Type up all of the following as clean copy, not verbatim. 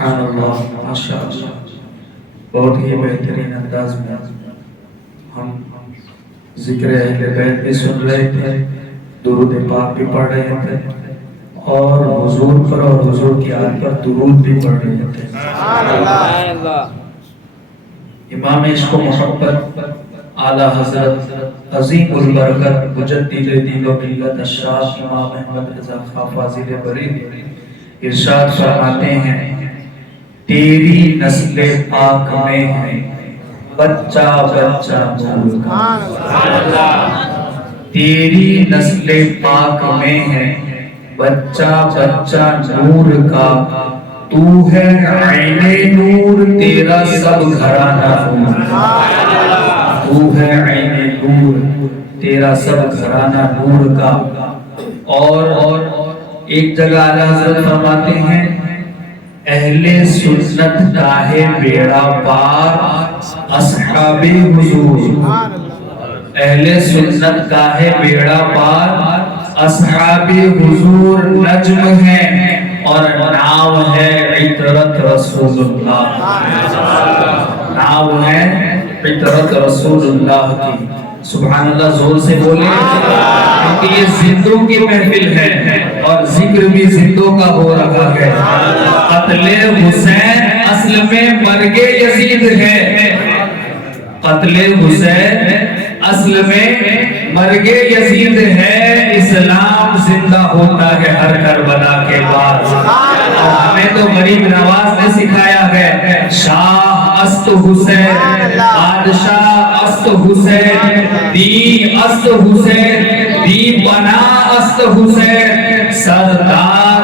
سبحان اللہ، ماشاء اللہ، بہت ہی بہترین انداز میں ہم ذکر اہل بیت بھی سن رہے تھے، درود پاک بھی پڑھ رہے تھے، اور حضور پر اور حضور کی آل پر درود بھی پڑھ رہے تھے۔ امام عشق و محبت اعلیٰ حضرت عظیم البرکت مجدد دین و ملت اشراف امام احمد رضا خان فاضل بریلوی ارشاد فرماتے ہیں، تیری نسل پاک میں ہے بچہ بچہ نور کا، تیری نسل پاک میں ہے بچہ بچہ نور کا، تو ہے عین نور تیرا سب گھرانہ نور، تو ہے عین نور تیرا سب گھرانہ نور کا۔ اور ایک جگہ اعلیٰ حضرت فرماتے ہیں، اہل سنت کا ہے بیڑا پار اصحاب حضور، اہل سنت کا ہے بیڑا پار اصحاب حضور، نجم ہے اور ناو ہے عطرت رسول اللہ، ناو ہے عطرت رسول اللہ کی۔ سبحان اللہ، زور سے بولیں، کیونکہ یہ زندوں کی محفل ہے اور ذکر بھی زندوں کا ہو رہا ہے۔ قتل حسین اصل میں مرگ یزید ہے، قتل حسین اصل میں مرگ یزید ہے، اسلام زندہ ہوتا ہے ہر کربلا کے بعد۔ ہمیں تو غریب نواز نے سکھایا ہے، شاہ است حسین، بادشاہ است حسین، دی است حسین، دی پناہ است حسین، سردار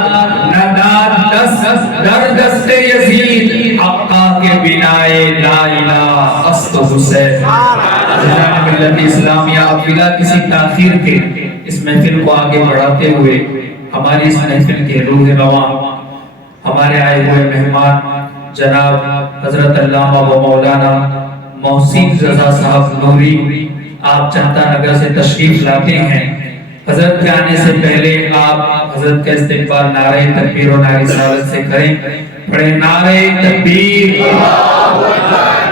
نداد دست در دست یزید، حقا کے بنائے لا الہ است حسین۔ ملت اسلامیہ اب بلا کسی تاخیر کے اس محفل کو آگے بڑھاتے ہوئے ہماری اس محفل کے روح رواں ہمارے آئے ہوئے مہمان جناب حضرت علامہ و مولانا محسن رضا صاحب نوری آپ چہتا نگر سے تشریف لاتے ہیں۔ حضرت کے آنے سے پہلے آپ حضرت کا استقبال نعرہ تکبیر و نعرہ رسالت سے کریں، پڑھیں نعرہ تکبیر،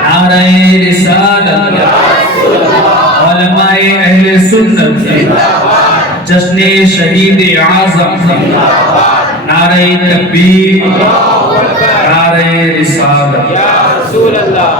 نعرہ رسالت، علماء اہل سنت، جشن شہید اعظم، نعرہ تکبیر، نعرہ رسالت۔ یا رسول اللہ۔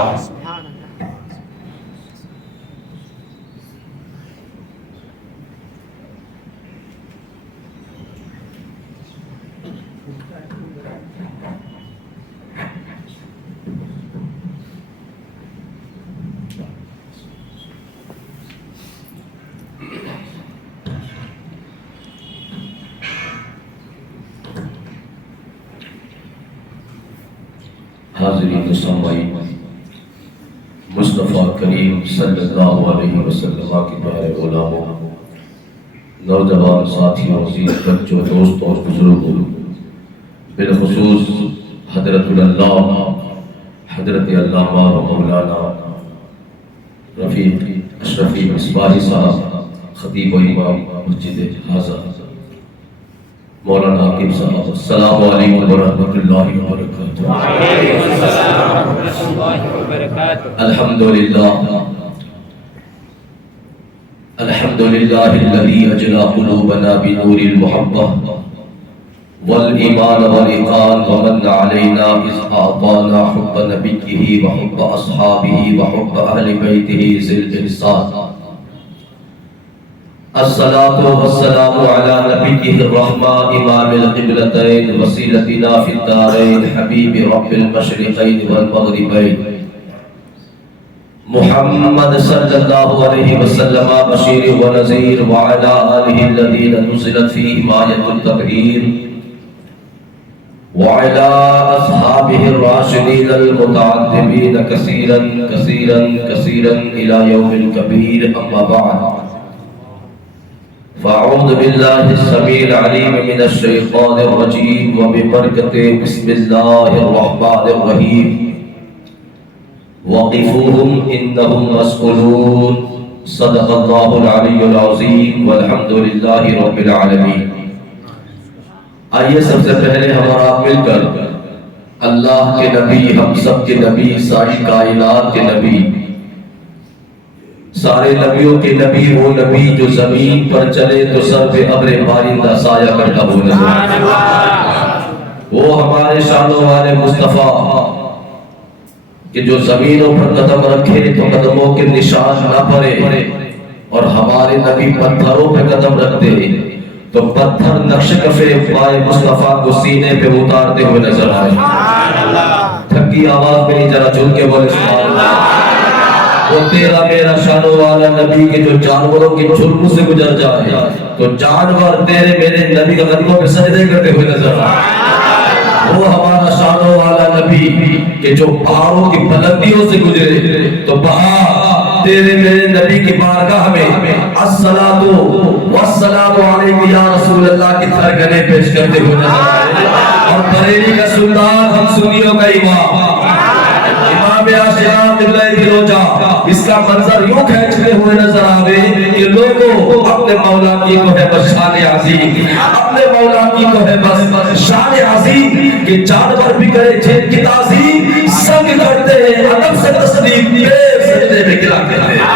حاضرین سامعین، مصطفیٰ کریم صلی اللہ علیہ وسلم کے پیارے غلاموں، نوجوان ساتھیوں، بچوں، دوستوں اور بزرگوں، بالخصوص حضرت اللہ حضرت علامہ و مولانا رفیق اشرفی مصباحی صاحب، خطیب و امام مسجد حاضر مولانا عاقب صاحب، السلام علیکم ورحمۃ اللہ وبرکاتہ۔ وعلیکم السلام ورحمۃ اللہ وبرکاتہ۔ الحمدللہ الحمدللہ الذی اجلا قلوبنا بنور المحبہ والایمان والاقان ومن علینا اذ اعطانا حب نبیہ وحب اصحابہ وحب اہل بیتہ ذی الاحسان۔ الصلاة والسلام على نبيه الرحمة إمام القبلتين وسيلتنا في الدارين حبيب رب المشرقين والمغربين محمد صلى الله عليه وسلم بشير ونذير وعلى آله الذين نزلت فيهم آية التطهير وعلى أصحابه الراشدين المتعذبين كثيرا كثيرا كثيرا إلى يوم الكبير، أما بعد، فاعوذ باللہ السمیع العلیم من الشیطان الرجیم وببرکۃ بسم اللہ الرحمن الرحیم وقفوہم انہم مسئولون۔ صدق اللہ العلی العظیم والحمد للہ رب العالمین۔ آئیے سب سے پہلے ہمارا مل کر اللہ کے نبی، ہم سب کے نبی، ساری کائنات کے نبی، سارے نبیوں کے نبی، وہ نبی جو زمین پر چلے تو سر پہ ابر بارندہ سایہ کرتا ہو نظر، وہ ہمارے شانوں والے مصطفیٰ کہ جو زمینوں پر قدم رکھے تو قدموں کے نشان نہ پڑے، اور ہمارے نبی پتھروں پہ قدم رکھتے تو پتھر نقش کفے پائے مصطفیٰ کو سینے پہ اتارتے ہوئے نظر آئے۔ تھکی آواز میری ذرا چل کے بولے سبحان اللہ۔ وہ تیرا میرا شانوں والا نبی کے جو جانوروں کے جرم سے گزر جائے تو جانور تیرے میرے نبی کے قدموں پہ سجدے کرتے ہوئے نظر آئے۔ وہ ہمارا شانوں والا نبی کہ جو پہاڑوں کی بلندیوں سے گزرے تو پہاڑ تیرے میرے نبی کی بارگاہ میں الصلاۃ والسلام علیک یا رسول اللہ کی تھرگنے پیش کرتے ہوئے نظر آئے۔ اور بریلی کا سلطان ہم سنیوں کا امام عاشقان قبلہ فیروزہ، اس کا منظر یوں کھینچتے ہوئے نظر آوے کہ لوگوں اپنے مولا کی کو ہے بس شان عظیم، اپنے مولا کی کو ہے بس شان عظیم کہ جانور بھی کرے جن کی تعظیم، سنگ کرتے ہیں ادب سے تصدیق پیر سجدے میں گرا کرتے ہیں۔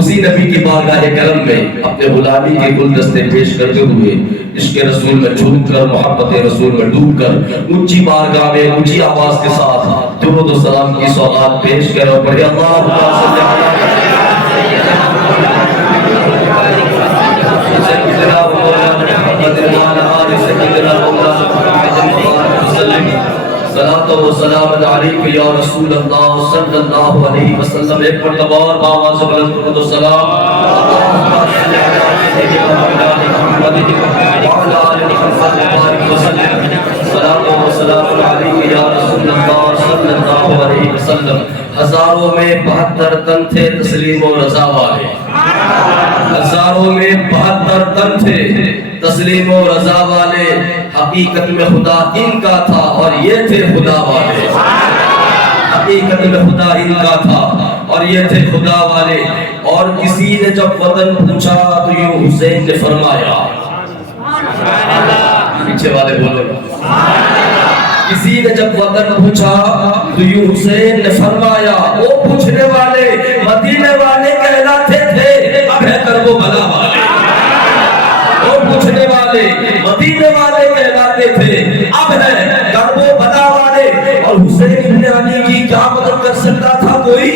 اسی نبی کی بارگاہ کرم میں اپنے غلامی کے گلدستے پیش کرتے ہوئے عشق رسول میں جھوم کر، محبت رسول میں ڈوب کر، اونچی بارگاہ میں اونچی آواز کے ساتھ درود و سلام کی سوغات پیش کر اور پڑھے اللہم صلی صلاۃ و سلام علیک یا رسول اللہ صلی اللہ علیہ وسلم۔ ایک مرتبہ اور باواز بلند درود و سلام صلاۃ و سلام علیک یا رسول اللہ صلی اللہ علیہ وسلم۔ ہزاروں میں 72 تن تھے تسلیم و رضا والے، ہزاروں میں 72 تن تھے تسلیم و رضا والے، حقیقت میں خدا ان کا تھا اور یہ تھے خدا والے، حقیقت میں خدا ان کا تھا اور یہ تھے خدا والے۔ اور کسی نے جب وطن پوچھا تو یوں حسین نے فرمایا، پیچھے والے بولو، کسی نے جب وطن پوچھا تو یوں حسین نے فرمایا، وہ پوچھنے والے مدینے والے کہلاتے تھے، اب ہے کرب و بلا والے، وہ پوچھنے والے مدینے والے کہلاتے تھے، اب ہے کرب و بلا والے۔ اور حسین ابن علی کی کیا مدد کر سکتا تھا کوئی؟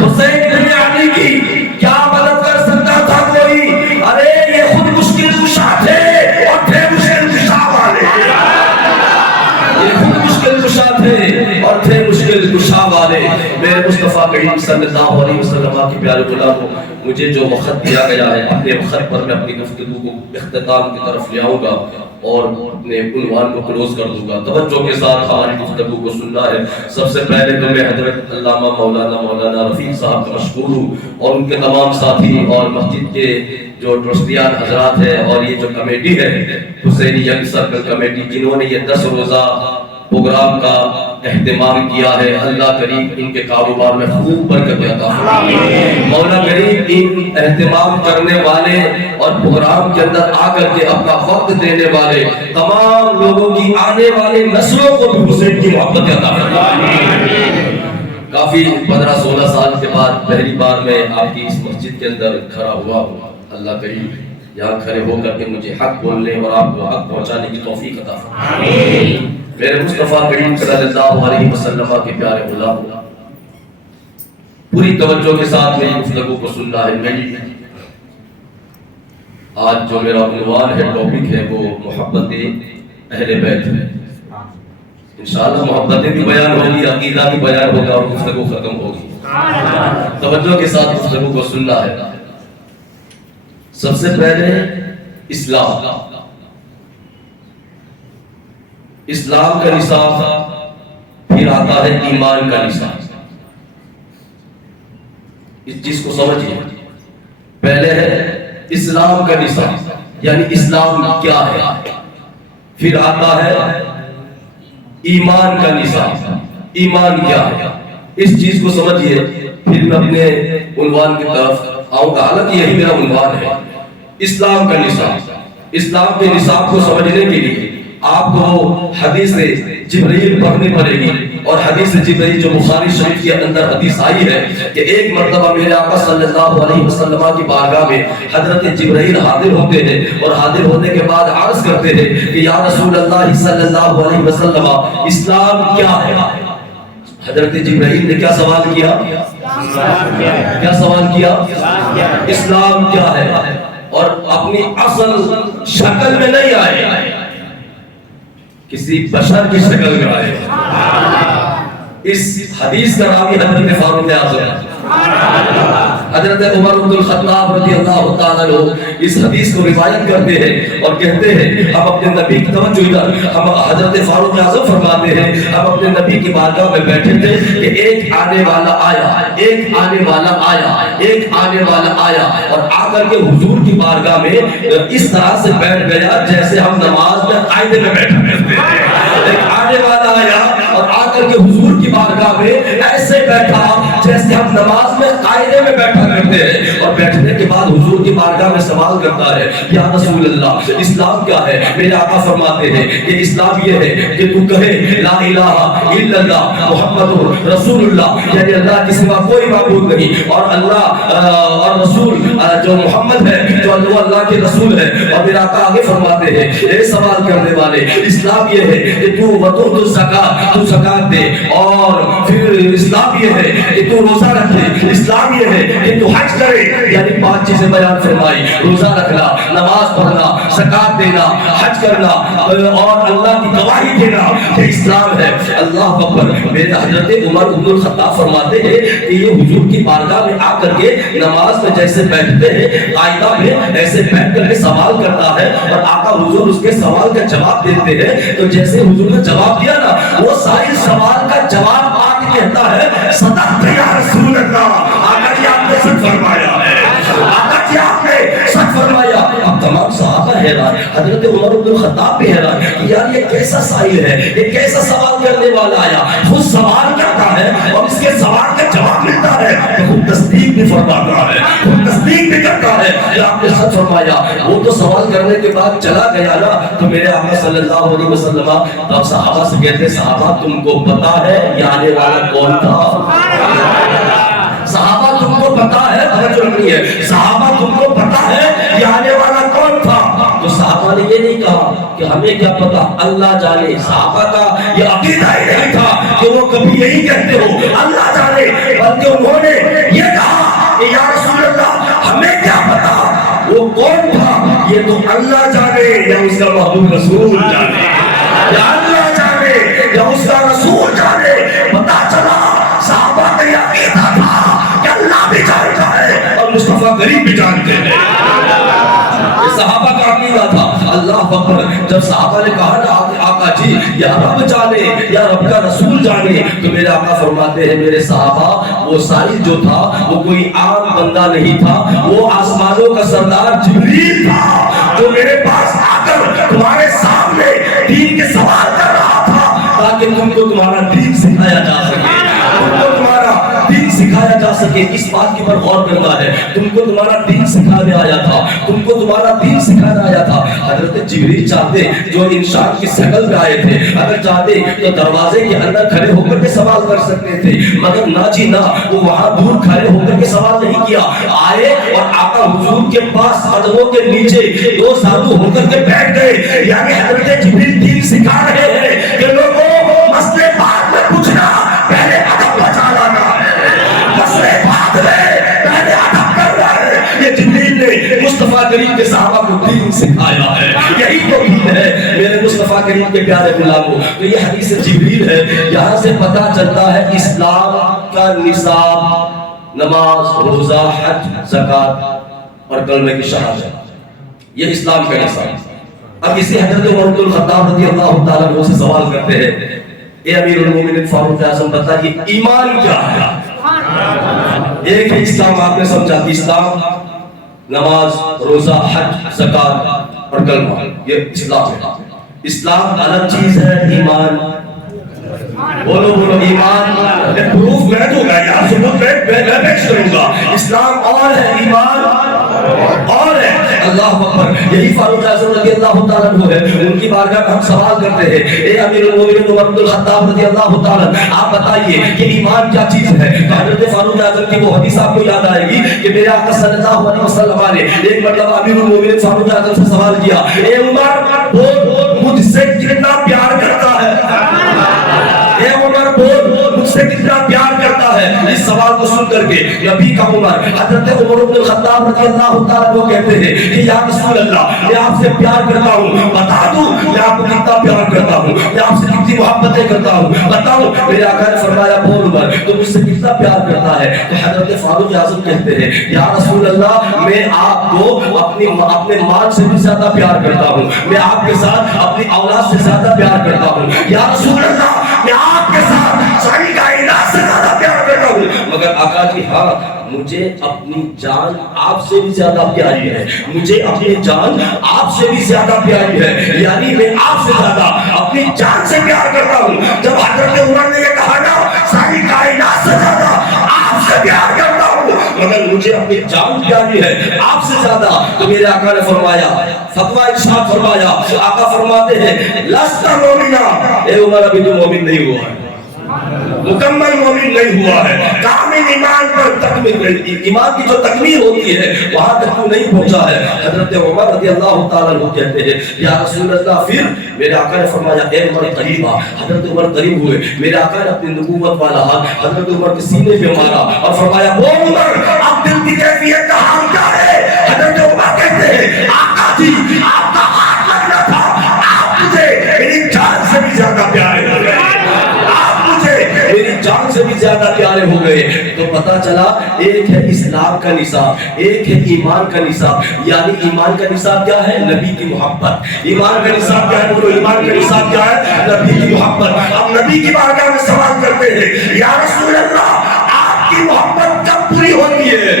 حسین ابن علی کی کیا مدد کر سکتا تھا کوئی؟ ارے یہ خود مشکل کشا تھے اور تھے مشکل کشا والے، یہ خود مشکل کشا تھے اور تھے مشکل کشا والے۔ میرے مصطفیٰ کریم صلی اللہ علیہ وسلم کی پیارے غلاموں، مجھے جو وقت دیا گیا ہے اپنے وقت پر میں اپنی گفتگو کو اختتام کی طرف لے آؤں گا اور اپنے عنوان کو کلوز کر دوں گا۔ توجہ کے ساتھ ہماری گفتگو کو سننا ہے۔ سب سے پہلے تو میں حضرت علامہ مولانا رفیق صاحب کا مشکور ہوں اور ان کے تمام ساتھی اور مسجد کے جو ٹرسٹیان حضرات ہیں اور یہ جو کمیٹی ہے حسینی ینگ سرکل کمیٹی، جنہوں نے یہ 10 روزہ پروگرام کا اہتمام کیا ہے، اللہ کریم ان کے کاروبار میں خوب برکت عطا فرمائے۔ مولا کریم ان اہتمام کرنے والے اور پروگرام کے اندر آ کر کے اپنا وقت دینے والے تمام لوگوں کی آنے والی نسلوں کو بھی حسین کی محبت عطا فرمائے۔ کافی 15-16 سال کے بعد پہلی بار میں آپ کی اس مسجد کے اندر کھڑا ہوا ہوں۔ اللہ کریم یہاں کھڑے ہو کر کے مجھے حق بولنے اور آپ کو حق پہنچانے کی توفیق عطا فرمائے۔ میرے مصطفیٰ کریم صلی اللہ علیہ وسلم کے پیارے غلام، پوری توجہ کے ساتھ میری گفتگو کو سننا ہے۔ میری آج جو میرا عنوان ہے، ٹاپک ہے، وہ محبت اہل بیت ہے۔ انشاءاللہ محبتیں بھی بیان ہوگی، عقیدہ بھی بیان ہوگا اور گفتگو ختم ہوگی۔ توجہ کے ساتھ گفتگو کو سننا ہے۔ سب سے پہلے اسلام، اسلام کا نصاب، پھر آتا ہے ایمان کا نصاب۔ اس چیز کو سمجھیے، پہلے ہے اسلام کا نصاب یعنی اسلام کیا ہے، پھر آتا ہے ایمان کا نصاب، ایمان کیا ہے۔ اس چیز کو سمجھیے، پھر میں اپنے عنوان کی طرف آؤں گا۔ حالانکہ یہی میرا عنوان ہے، اسلام کا نصاب۔ اسلام کے نصاب کو سمجھنے کے لیے آپ کو حدیث جبرائیل پڑھنی پڑے گی، اور حدیث جبرائیل جو بخاری شریف کے اندر حدیث آئی ہے کہ ایک مرتبہ میرے آقا صلی اللہ علیہ وسلم کی بارگاہ میں حضرت جبرائیل حاضر ہوتے ہیں، اور حاضر ہونے کے بعد عرض کرتے ہیں کہ یا رسول اللہ صلی اللہ علیہ وسلم اسلام کیا ہے؟ حضرت جبرائیل نے کیا سوال کیا؟ کیا سوال کیا؟ اسلام کیا ہے؟ اور اپنی اصل شکل میں نہیں آئے، کسی بشر کی شکل میں آئے۔ اس حدیث کا راوی حضرت فاروق اعظم حضرت عمر بن الخطاب رضی اللہ تعالیٰ عنہ اس حدیث کو روایت کرتے ہیں اور کہتے ہیں ہم اپنے نبی کی توجہ ادھر، ہم حضرت فاروق اعظم فرماتے ہیں ہم اپنے نبی کی بارگاہ میں بیٹھے تھے کہ ایک آنے والا آیا، ایک آنے والا آیا، ایک آنے والا آیا، اور آ کر کے حضور کی بارگاہ میں اس طرح سے بیٹھ گیا جیسے ہم نماز میں قاعدے میں بیٹھا کرتے ہیں۔ ایک آنے والا آیا اور آ کر کے حضور کی بارگاہ میں ایسے بیٹھا جیسے ہم نماز میں قاعدے میں بیٹھا کرتے ہیں، اور بیٹھنے کے بعد حضور کی بارگاہ میں سوال کرتا ہے یا رسول اللہ اسلام کیا ہے؟ میرے آقا فرماتے ہیں کہ اسلام یہ ہے کہ تو کہے لا الہ الا اللہ محمد رسول اللہ، یعنی اللہ کے سوا کوئی معبود نہیں، اور اللہ اور رسول جو محمد ہے جو اللہ کے رسول ہے۔ اور میرے آقا آگے فرماتے ہیں اے سوال کرنے والے اسلام یہ ہے کہ تو وتؤتی الزکات، تو زکات دے، اور پھر اسلام یہ ہے کہ تو روزہ رکھے، اسلام یہ ہے کہ تو حج کرے، یعنی 5 چیزیں بیان فرمائی، روزہ رکھنا، نماز پڑھنا، زکات دینا، حج کرنا، اور اللہ کی گواہی دینا، یہ اسلام ہے۔ اللہ اکبر۔ میرے حضرت عمر بن الخطاب فرماتے ہیں کہ یہ حضور کی بارگاہ میں آ کر کے نماز میں جیسے بیٹھتے ہیں قاعدہ میں ایسے بیٹھ کر کے سوال کرتا ہے، اور آقا حضور اس کے سوال کا جواب دیتے ہیں، تو جیسے حضور نے جواب دیا نا وہ ساری سوال کا جواب آ کے کہتا ہے صدقت یا رسول اللہ، آقا جی آپ نے سچ فرمایا ہے، آقا جی آپ نے سچ فرمایا۔ اب تمام صحابہ حیران، حضرت عمر بن الخطاب بھی حیران کہ یار یہ کیسا سائل ہے، یہ کیسا سوال کرنے والا آیا، خود سوال کرتا ہے اور اس کے سوال کا جواب ملتا ہے، تو خود تصدیق بھی فرماتا ہے، خود تصدیق بھی کرتا ہے کہ آپ نے سچ فرمایا۔ وہ تو سوال کرنے کے بعد چلا گیا نا، تو میرے آقا صلی اللہ علیہ وسلم تب صحابہ سے کہتے صحابہ تم کو پتا ہے یہ آنے والا کون تھا؟ صحابہ تم کو پتا ہے؟ صحابہ تم کو پتا ہے یہ آنے والا کون تھا؟ تو صحابہ نے یہ نہیں کہا کہ ہمیں کیا پتا، اللہ جانے۔ صحابہ کا یہ عقیدہ ہی نہیں تھا کہ وہ کبھی یہی کہتے ہو اللہ جانے، بلکہ انہوں نے یہ کہا کہ یا رسول اللہ ہمیں کیا پتا وہ کون تھا، یہ تو اللہ جانے یا اس کا محبوب رسول جانے، یا اللہ جانے یا اس کا رسول جانے۔ پتا چلا صحابہ کا یہ عقیدہ تھا کہ اللہ بھی جانتا ہے اور مصطفیٰ کریم بھی جانتے ہیں۔ یہ صحابہ کا عقیدہ تھا۔ اللہ اکبر۔ جب صحابہ نے کہا نا آقا جی یا رب جانے یا رب کا رسول جانے، تو میرے آقا فرماتے ہیں میرے صحابہ وہ سائل جو تھا وہ کوئی عام بندہ نہیں تھا، وہ آسمانوں کا سردار جبریل تھا، جو میرے پاس آ کر تمہارے سامنے دین کے سوال کر رہا تھا تاکہ تم کو تمہارا دین سکھایا جا سکے، تم کو تمہارا دین سکھایا جا سکے۔ اس بات کی پر غور کرنا ہے، تم کو تمہارا دین سکھانے آیا تھا، تم کو تمہارا دین سکھانا آیا تھا۔ حضرت جبریل چاہتے جو انسان کی شکل میں آئے تھے، اگر چاہتے تو دروازے کے اندر کھڑے ہو کر کے سوال کر سکتے تھے، مگر نہ جی نہ، وہ وہاں دور کھڑے ہو کر کے سوال نہیں کیا، آئے اور آقا حضور کے پاس قدموں کے نیچے 2 سالوں ہو کر کے بیٹھ گئے۔ یعنی حضرت جبریل دین سکھا رہے ہیں کہ لوگوں مسئلے بعد میں پوچھنا، پہلے ادب بچا لانا ہے، مسئلے بعد میں پہلے ادب کرنا ہے۔ یہ جبریل نے مصطفیٰ کریم کے صحابہ کو دین سکھایا ہے، یہی تو دین ہے میرے مصطفیٰ کریم کے پیارے غلاموں۔ تو یہ حدیث جبریل ہے، یہاں سے پتہ چلتا ہے اسلام کا نصاب نماز، روزہ، حج، زکات اور کلمہ کی شہادت، یہ اسلام کا نصاب۔ اب اسی حضرت عمر بن الخطاب رضی اللہ تعالیٰ عنہ سے سوال کرتے ہیں اے امیر المومنین فاروق اعظم بتائیے ایمان کیا ہے؟ ایک ہے اسلام، آپ نے سمجھا کہ اسلام نماز، روزہ، حج، زکات اور کلمہ، یہ اسلام ہے۔ اسلام الگ چیز ہے، ایمان بولو بولو ایمان پروف میں دوں گا یار، ثبوت میں پیش کروں گا۔ اسلام اور ہے، ایمان اور ہے اللہ اکبر. یہی فاروق اعظم رضی اللہ تعالیٰ عنہ ہے. ان کی بارگاہ میں ہم سوال کرتے ہیں اے امیر المومنین عمر بن الخطاب رضی اللہ تعالیٰ آپ بتائیے کہ ایمان کیا چیز ہے. حضرت فاروق اعظم کی وہ حدیث آپ کو یاد آئے گی کہ میرے آقا صلی اللہ علیہ وسلم نے ایک مرتبہ امیر المومنین فاروق اعظم سے سوال کیا اے عمر بول مجھ سے کتنا پیار کرتا ہے. اے عمر بول مجھ سے کتنا پیار کرتا ہے. اس سوال کو سن کر کے نبی کا عمر حضرت عمر بن الخطاب رضی اللہ تعالیٰ وہ کہتے ہیں کہ یا رسول اللہ میں آپ سے پیار کرتا ہوں, بتا دوں میں آپ کو کتنا پیار کرتا ہوں, میں آپ سے کتنی محبتیں کرتا ہوں, بتاؤ. میرے آقا نے فرمایا بول عمر تو مجھ سے کتنا پیار کرتا ہے. تو حضرت فاروق اعظم کہتے ہیں یا رسول اللہ میں آپ کو اپنے مال سے بھی زیادہ پیار کرتا ہوں, میں آپ کے ساتھ اپنی اولاد سے زیادہ پیار کرتا ہوں. یا رسول اللہ میں آپ کے ساتھ ساری کائنات سے زیادہ پیار کرتا ہوں. مگر آقا جی ہاں مجھے اپنی جان آپ سے بھی زیادہ پیاری ہے, مجھے اپنی جان آپ سے بھی زیادہ پیاری ہے, یعنی میں آپ سے زیادہ اپنی جان سے پیار کرتا ہوں. جب حضرت عمر نے یہ کہا نا ساری کائنات سے زیادہ آپ سے پیار کرتا ہوں مگر مجھے اپنی جان پیاری ہے آپ سے زیادہ, تو میرے آقا نے فرمایا فتویٰ ارشاد فرمایا. آقا فرماتے ہیں لست مومنا, اے عمر ابھی تو مومن نہیں ہوا ہے, مکمل مومن نہیں ہوا ہے, کامل ایمان پر تکمیل, ایمان کی جو تکمیل ہوتی ہے وہاں تک تو نہیں پہنچا ہے. حضرت عمر رضی اللہ تعالیٰ عنہ کہتے ہیں یا رسول اللہ پھر میرے آقا نے فرمایا اے عمر قریب آ. حضرت عمر قریب ہوئے, میرے آقا نے اپنی نبوت والا ہاتھ حضرت عمر کے سینے پہ مارا اور فرمایا وہ عمر اب دل کی کیفیت کا حال کیا ہے. حضرت عمر کہتے ہیں آقا جی آپ کا ہاتھ لگنا تھا, آپ مجھے میری جان سے بھی زیادہ پیارے ہو گئے, میری جان سے بھی زیادہ پیارے ہو گئے. تو پتا چلا ایک ہے اسلام کا نصاب, ایک ہے ایمان کا نصاب. یعنی ایمان کا نصاب کیا ہے؟ نبی کی محبت. ایمان کا نصاب کیا ہے؟ بولو ایمان کا نصاب کیا ہے؟ نبی کی محبت. اب نبی کی بارگاہ میں سوال کرتے ہیں یا رسول اللہ آپ کی محبت کب پوری ہوتی ہے؟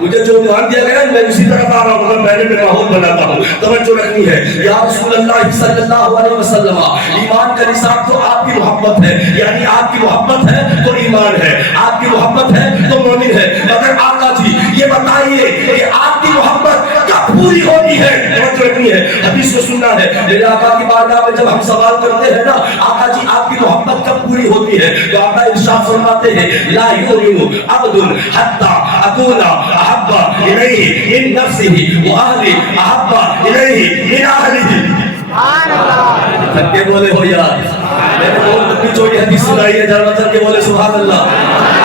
مجھے جو دھیان دیا گیا میں اسی طرح آ رہا ہوں, مگر میں نے ماحول بناتا ہوں, توجہ رکھنی ہے. یا رسول اللہ صلی اللہ علیہ وسلم ایمان کا نصاب تو آپ کی محبت ہے, یعنی آپ کی محبت ہے تو ایمان ہے, آپ کی محبت ہے تو مومن ہے. مگر آقا جی یہ بتائیے کہ آپ کی محبت کب پوری ہوتی ہے؟ توجہ رکھنی ہے, حدیث کو سننا ہے. میرے آقا کی بارگاہ میں جب ہم سوال کرتے ہیں نا آقا جی آپ کی محبت کب پوری ہوتی ہے, تو آقا ارشاد فرماتے ہیں لا یؤمن عبد حتی اکون احب الیہ من نفسہ واہلہ احب الیہ من اہلہ. سبحان اللہ. تھکے بولے ہو یار, میں نے بہت لمبی چوڑی حدیث سنائی ہے, ذرا تھک کے بولے سبحان اللہ.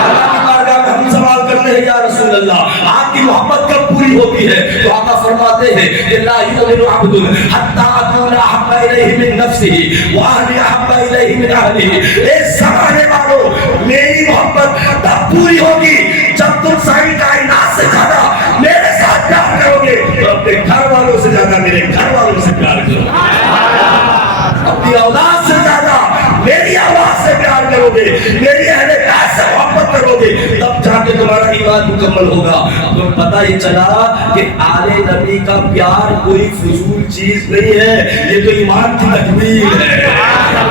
اللہ کی بارگاہ میں ہم سوال کرتے ہیں یا رسول اللہ آپ کی محبت کب پوری ہوتی ہے, تو آقا فرماتے ہیں کہ لا یؤمن عبد حتی اکون احب الیہ من نفسہ واہلہ احب الیہ من اہلہ. اے زمانے والوں میری محبت تب پوری ہوگی جب تم ساری کائنات سے زیادہ میرے ساتھ پیار کرو گے, تو اپنے گھر والوں سے زیادہ میرے گھر والوں سے پیار کرو گے, اپنی اولاد سے زیادہ میری اولاد سے پیار کرو گے, میری اہل بیت سے محبت کرو گے, تب جا کے تمہارا ایمان مکمل ہوگا. تو پتہ یہ چلا کہ آل نبی کا پیار کوئی فضول چیز نہیں ہے, یہ تو ایمان کی تکمیل ہے.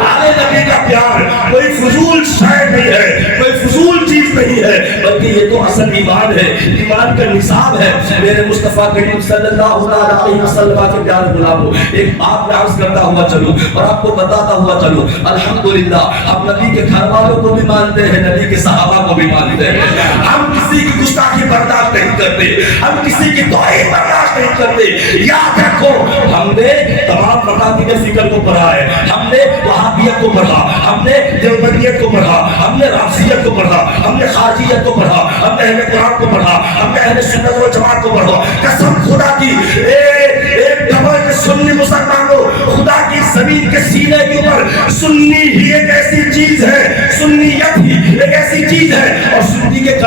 آل نبی کا پیار کوئی فضول شے نہیں ہے, کوئی فضول چیز نہیں ہے, بلکہ یہ تو اصل ایمان ہے, ایمان کا نصاب ہے. میرے مصطفیٰ کریم صلی اللہ علیہ وسلم کے پیار غلاموں ایک بات میں عرض کرتا ہوا چلوں اور آپ کو بتاتا ہوا چلوں. الحمدللہ ہم نبی کے گھر والوں کو بھی مانتے ہیں, نبی کے صحابہ کو بھی مانتے ہیں. ہم کسی کی گستاخی برداشت نہیں کرتے, ہم کسی کی توہین برداشت نہیں کرتے. یاد رکھو ہم نے تمام مکاتب فکر کو پڑھا ہے, ہم نے وہابیت کو پڑھا, ہم نے دیوبندیت کو پڑھا, ہم نے رافضیت کو پڑھا, ہم نے خارجیت کو پڑھا, ہم نے اہل قرآن کو پڑھا, ہم نے اہل سنت و جماعت کو پڑھا. قسم خدا کی ایک ڈبل کے سنی مسلمانوں, خدا کی زمین کے سینے کے اوپر سنی ہی ایک ایسی چیز ہے, سنیت ہی ایک ایسی چیز ہے, اور سنی کے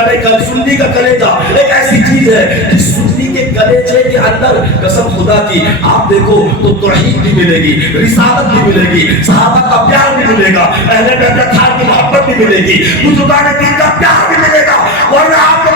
سنی کا کلیجہ ایک ایسی چیز ہے کہ سنی کے کلیجے کے اندر قسم خدا کی آپ دیکھو تو توحید بھی ملے گی, رسالت بھی ملے گی, صحابہ کا پیار بھی ملے گا, اہل بیت کی محبت بھی ملے گی, بزرگان دین کا پیار بھی ملے گا. ورنہ آپ کو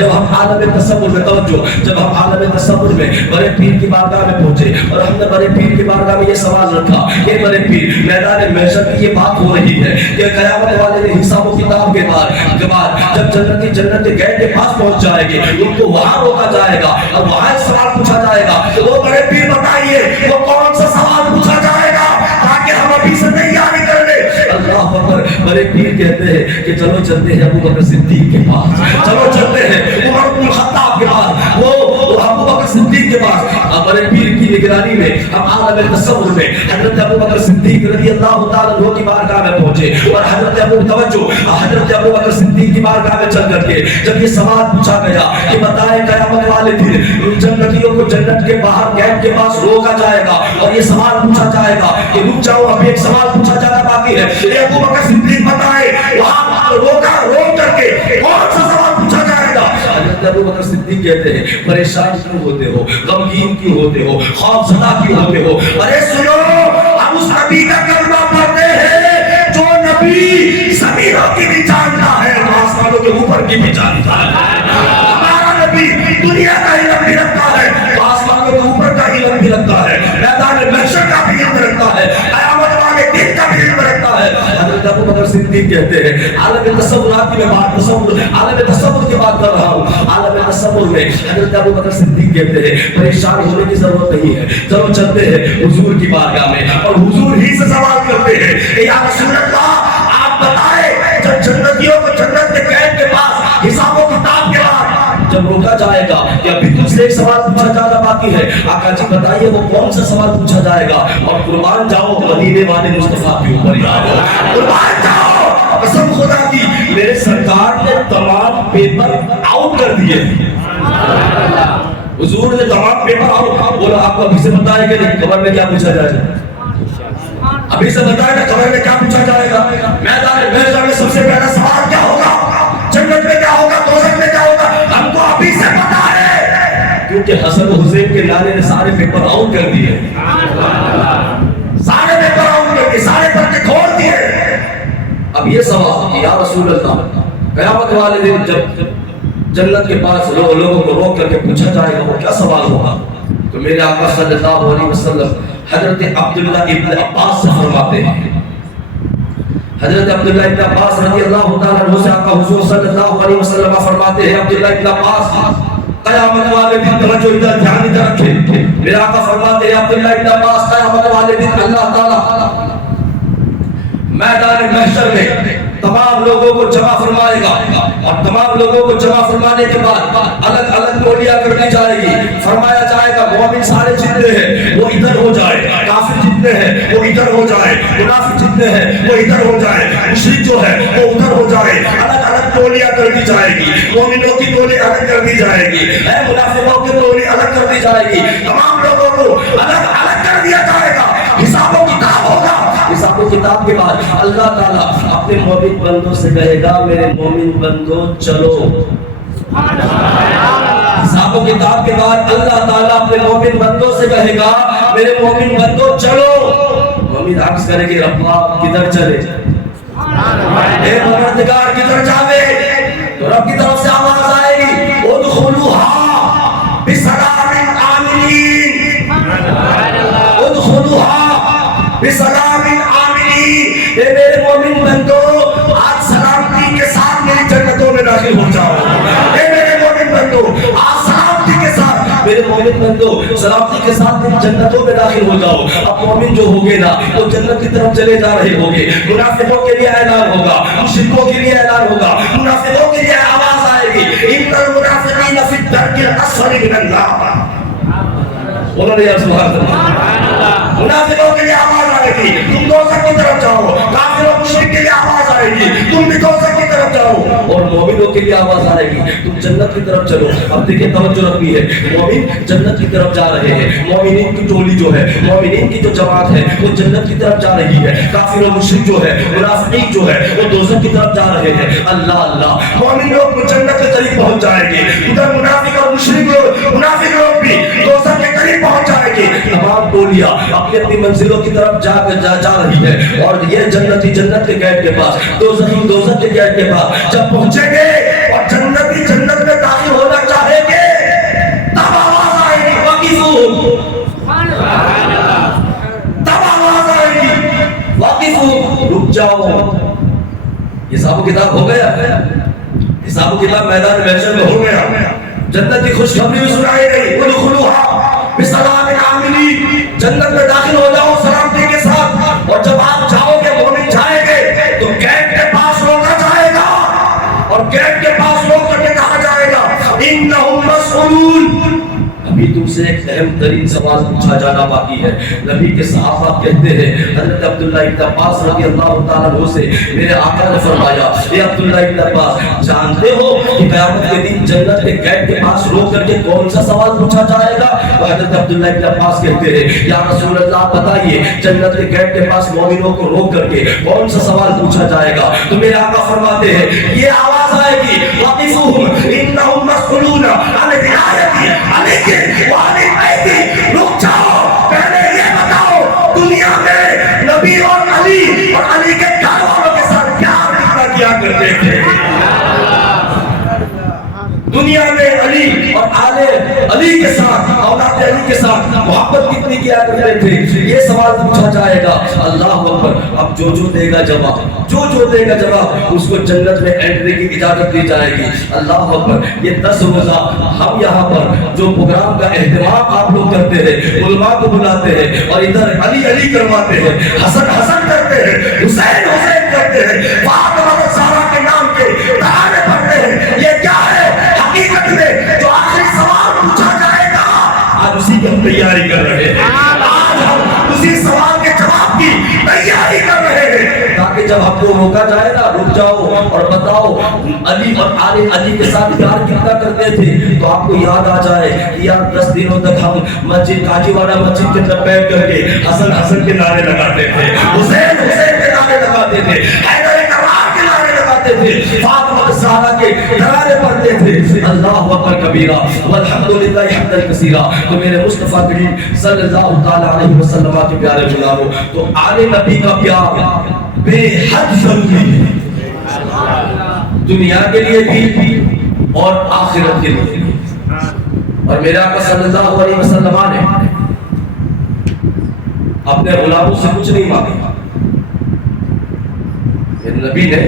جب ہم عالم تصور میں توجہ جب ہم عالم تصور میں بڑے پیر کی بارگاہ میں پہنچے اور ہم نے بڑے پیر کی بارگاہ میں یہ سوال رکھا کہ بڑے پیر میدان محشر کی یہ بات ہو رہی ہے کہ قیامت والے دن حساب و کتاب کے بعد جب جنت کے گیٹ کے پاس پہنچ جائے گے ان کو وہاں روکا جائے گا اور وہاں ایک سوال پوچھا جائے گا. وہ بڑے پیر بتائیے وہ کون سا سوال پوچھا جائے گا تاکہ ہم ابھی سے تیاری کر لیں. اللہ اکبر. بڑے پیر کہتے ہیں کہ چلو چلتے ہیں ابو بکر صدیق کے پاس, چلو چلتے ہیں عمر بن الخطاب کے پاس, وہ ابو بکر صدیق کے پاس. بڑے پیر کی نگرانی میں ہم عالم تصور میں حضرت ابو بکر صدیق رضی اللہ تعالیٰ عنہ کی بارگاہ میں پہنچے اور حضرت ابو بکر صدیق کی بارگاہ میں چل کر کے جب یہ سوال پوچھا گیا کہ بتائیں قیامت والے دن جنتیوں کو جنت کے باہر گیٹ کے پاس روکا جائے گا اور یہ سوال پوچھا جائے گا کہ رک جاؤ ابھی ایک سوال پوچھا جانا باقی ہے. یہ ابو بکر صدیق بتائے وہاں روک کر کے کون سا سوال پوچھا جائے گا. حضرت ابو بکر صدیق کہتے ہیں پریشان کیوں ہوتے ہو, غمگین کیوں ہوتے ہو, خوف زدہ کیوں ہوتے ہو. ارے سنو ہم اس نبی کا کلمہ پڑھتے ہیں جو نبی زمینوں کی بھی جانتا ہے آسمانوں کے اوپر کی بھی جانتا ہے. ہمارا نبی دنیا کا علم بھی رکھتا ہے, آسمانوں کے اوپر کا علم بھی رکھتا ہے, میدان محشر کا بھی علم رکھتا ہے, قیامت والے دن کا بھی علم رکھتا ہے. حضرت ابو بکر صدیق کہتے ہیں عالم تصورات کی میں بات عالم تصور کی بات کر رہا ہوں. عالم تصور میں حضرت ابو بکر صدیق کہتے ہیں پریشان ہونے کی ضرورت نہیں ہے, چلو چلتے ہیں حضور کی بارگاہ میں اور حضور ہی سے سوال کرتے ہیں کہ یا رسول اللہ آپ بتائیں جب جنتیوں کو جنت کے گیٹ کے پاس حساب و کتاب کے بعد جب روکا جائے گا کہ ابھی تم سے ایک سوال پوچھا جانا باقی ہے, آقا جی بتائیے وہ کون سا سوال پوچھا جائے گا. اور قربان جاؤ مدینے والے مصطفیٰ کے اوپر یاد ہو, قربان جاؤ قسم خدا کی میرے سرکار نے تمام پیپر آؤٹ کر دیے. حضور نے تمام پیپر آؤٹ بولا آپ کو ابھی سے بتائے کہ نہیں قبر میں کیا پوچھا جائے گا, ابھی سے بتائے گا قبر میں کیا پوچھا جائے گا, میدان محشر میں سب سے پہلا سوال کیا ہوگا, جنت میں کیا ہوگا, دوزخ میں کیا ہوگا, ہم کو ابھی سے پتا ہے کیونکہ حسن و حسین کے لانے نے سارے پیپر آؤٹ کر دیے, سارے پیپر آؤٹ کر دیے, سارے پرچے کھول دیے. اب یہ سوال کہ یا رسول اللہ قیامت والے دن جب جنت کے پاس لوگوں کو روک کر کے پوچھا جائے گا وہ کیا سوال ہوگا, تو میرے آقا صلی اللہ علیہ وسلم حضرت عبداللہ ابن عباس سے فرماتے ہیں. حضرت عبداللہ ابن عباس رضی اللہ تعالیٰ عنہ سے آقا حضور صلی اللہ علیہ وسلم فرماتے ہیں عبداللہ ابن عباس قیامت والے دن توجہ ادھر دھیان ادھر رکھیں. میرے آقا فرماتے ہیں عبداللہ ابن عباس قیامت والے دن اللہ تعالیٰ میدان محشر میں تمام لوگوں کو جمع فرمائے گا اور تمام لوگوں کو جمع فرمانے کے بعد الگ الگ ٹولیاں کر دی جائے گی. فرمایا جائے گا مومن سارے جتنے ہیں وہ ادھر ہو جائے, کافر جتنے ہیں وہ ادھر ہو جائے, منافق جتنے ہیں وہ ادھر ہو جائے, مشرک جو ہے وہ ادھر ہو جائے. الگ الگ ٹولیاں کر دی جائے گی, مومنوں کی ٹولی الگ کر دی جائے گی, منافقوں کی ٹولی الگ کر دی جائے گی. تمام لوگوں کو الگ الگ کر دیا جائے گا, حساب و کتاب ہوگا. حساب و کتاب کے بعد اللہ تعالیٰ اپنے مومن بندوں سے کہے گا میرے مومن بندوں چلو. حساب و کتاب کے بعد اللہ تعالیٰ اپنے مومن بندوں سے کہے گا میرے مومن بندوں چلو. مومن عکس کرے گے ربا کدھر چلے, اے پروردگار کدھر جاوے, تو رب کی طرف سے آواز آئے گی ادخلوها بسلام آمنین, ادخلوها بسلام آمنین. اے میرے مومن بندو آج سلامتی کے ساتھ میری جنتوں میں داخل ہو جاؤ. اے میرے مومن بندو آج سلامتی کے ساتھ میرے مومن بندو سلامتی کے ساتھ میری جنتوں میں داخل ہو جاؤ. اب مومن جو ہوگے نا وہ جنت کی طرف چلے جا رہے ہوگے. منافقوں کے لیے اعلان ہوگا, مشرکوں کے لیے اعلان ہوگا, منافقوں کے لیے آواز آئے گی ان المنافقین فی الدرک الاسفل من النار. انہوں نے سبحان اللہ. منافقوں کے لیے آواز آئے گی تم دوزخ کی طرف جاؤ, کافروں مشرک کے لیے آواز آئے گی تم بھی دوزخ کی طرف جاؤ, اور مومنوں کے لیے آواز آئے گی تم جنت کی طرف چلو. اب دیکھیں توجہ رکھنی ہے, مومن جنت کی طرف جا رہے ہیں, مومنین کی ٹولی جو ہے, مومنین کی جو جماعت ہے وہ جنت کی طرف جا رہی ہے. کافر و مشرک جو ہے, منافقین جو ہے وہ دوزخ کی طرف جا رہے ہیں. اللہ اللہ, مومن لوگ جنت کے قریب پہنچ جائیں گے, ادھر منافق اور مشرک لوگ, منافق لوگ بھی دوزخ کے قریب پہنچ جائیں گے. تمام ٹولیاں اپنی اپنی منزلوں کی طرف جا رہی ہے, اور یہ جنتی جنت کے گیٹ کے پاس, دوزخی دوزخ کے گیٹ کے پاس جب پہنچیں گے اور جنتی جنت میں داخل تب آواز آئے گی واقفون، رک جاؤ. حساب و کتاب ہو گیا، حساب و کتاب میدان محشر میں ہو گیا. جنت کی خوشخبری بھی سنائی گئی، ادخلوها بسلام آمنین، جنت میں داخل ہو جاؤ سلامتی کے ساتھ. اور جب آپ جاؤ گے، مومن جائیں گے تو گیٹ کے پاس روکا جائے گا، اور گیٹ کے پاس روک کر کے کہا جائے گا انہم مسئولون. ابھی تم سے ایک اہم ترین سوال پوچھا جانا باقی ہے. نبی کے صحابہ کہتے ہیں، حضرت عبداللہ ابن عباس رضی اللہ تعالیٰ عنہ سے میرے آقا نے فرمایا، اے عبداللہ ابن عباس، جانتے ہو کہ قیامت کے دن جنت کے گیٹ کے پاس روک کر کے کون سا سوال پوچھا جائے گا؟ تو حضرت عبداللہ ابن عباس کہتے ہیں، یا رسول اللہ بتائیے، جنت کے گیٹ کے پاس مومنوں کو روک کر کے کون سا سوال پوچھا جائے گا؟ تو میرے آقا فرماتے ہیں، یہ آواز آئے گی وقفوہم انہم مسئولون عن رعایتی علیکم وعن بیتی. رک جاؤ، پہلے یہ بتاؤ دنیا میں نبی اور علی کے گھر والوں کے ساتھ پیار کتنا کیا کرتے تھے؟ دنیا میں علی اور آل علی کے ساتھ، اولاد علی کے ساتھ محبت کتنی کیا کرتے تھے؟ یہ سوال پوچھا جائے گا. اللہ اکبر. اب جو دے گا جواب، جو دے گا جواب، اس کو جنت میں انٹری کی اجازت دی جائے گی. اللہ اکبر. یہ 10 روزہ ہم یہاں پر جو پروگرام کا اہتمام آپ لوگ کرتے ہیں، علماء کو بلاتے ہیں اور ادھر علی کرواتے ہیں، حسن کرتے ہیں، حسین کرتے ہیں، فاطمہ زہرا کے نام کے ترانے پڑھتے ہیں. یہ کیا ہے؟ حقیقت میں جو آخری سوال پوچھا جائے گا، آج اسی کی ہم تیاری کر رہے ہیں. آج ہم اسی سوال کے جواب کی تیاری کر رہے ہیں، تاکہ جب ہم کو روکا جائے نا، رک جاؤ اور بتاؤ علی اور آل علی کے ساتھ پیار کتنا کرتے تھے، تو آپ کو یاد آ جائے کہ یار 10 دنوں تک ہم مسجد کاجی والا مسجد کے اندر بیٹھ کر کے حسن کے نعرے لگاتے تھے، حسین کے نعرے لگاتے تھے، حیدر کرار کے نعرے لگاتے تھے، فاطمہ زہرا کے نعرے پڑھتے تھے. اللہ اکبر کبیرہ والحمدللہ حمدا کثیرا. تو میرے مصطفیٰ کریم صلی اللہ تعالی علیہ وسلم کے پیارے غلاموں، تو آل نبی کا پیار بے حد ضروری ہے، دنیا کے لیے بھی اور آخرت کے لیے بھی. اور میرے آقا صلی اللہ علیہ وسلم نے اپنے غلاموں سے کچھ نہیں مانگا. نبی نے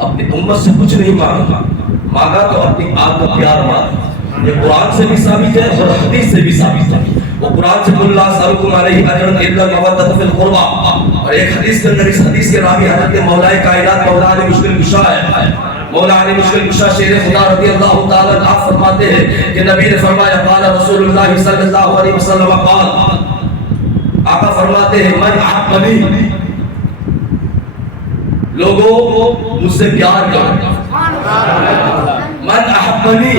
اپنی امت سے کچھ نہیں مانگا تو اپنی آپ کا پیار مانگا. یہ قرآن سے بھی ثابت ہے اور حدیث سے بھی ثابت ہے. وہ قرآن سے قل لا اسألکم علیہ اجرا الا المودۃ فی القربى، اور ایک حدیث کے اندر، اس حدیث کے راوی حضرت مولا کائنات مولا علی مشکل کشا ہے. مولا علی مشکل کشا شیر خدا رضی اللہ تعالی عنہ فرماتے ہیں کہ نبی نے فرمایا قال رسول اللہ صلی اللہ علیہ وسلم قال، آقا فرماتے ہیں من احبنی، لوگوں مجھ سے پیار کرو. من احبنی،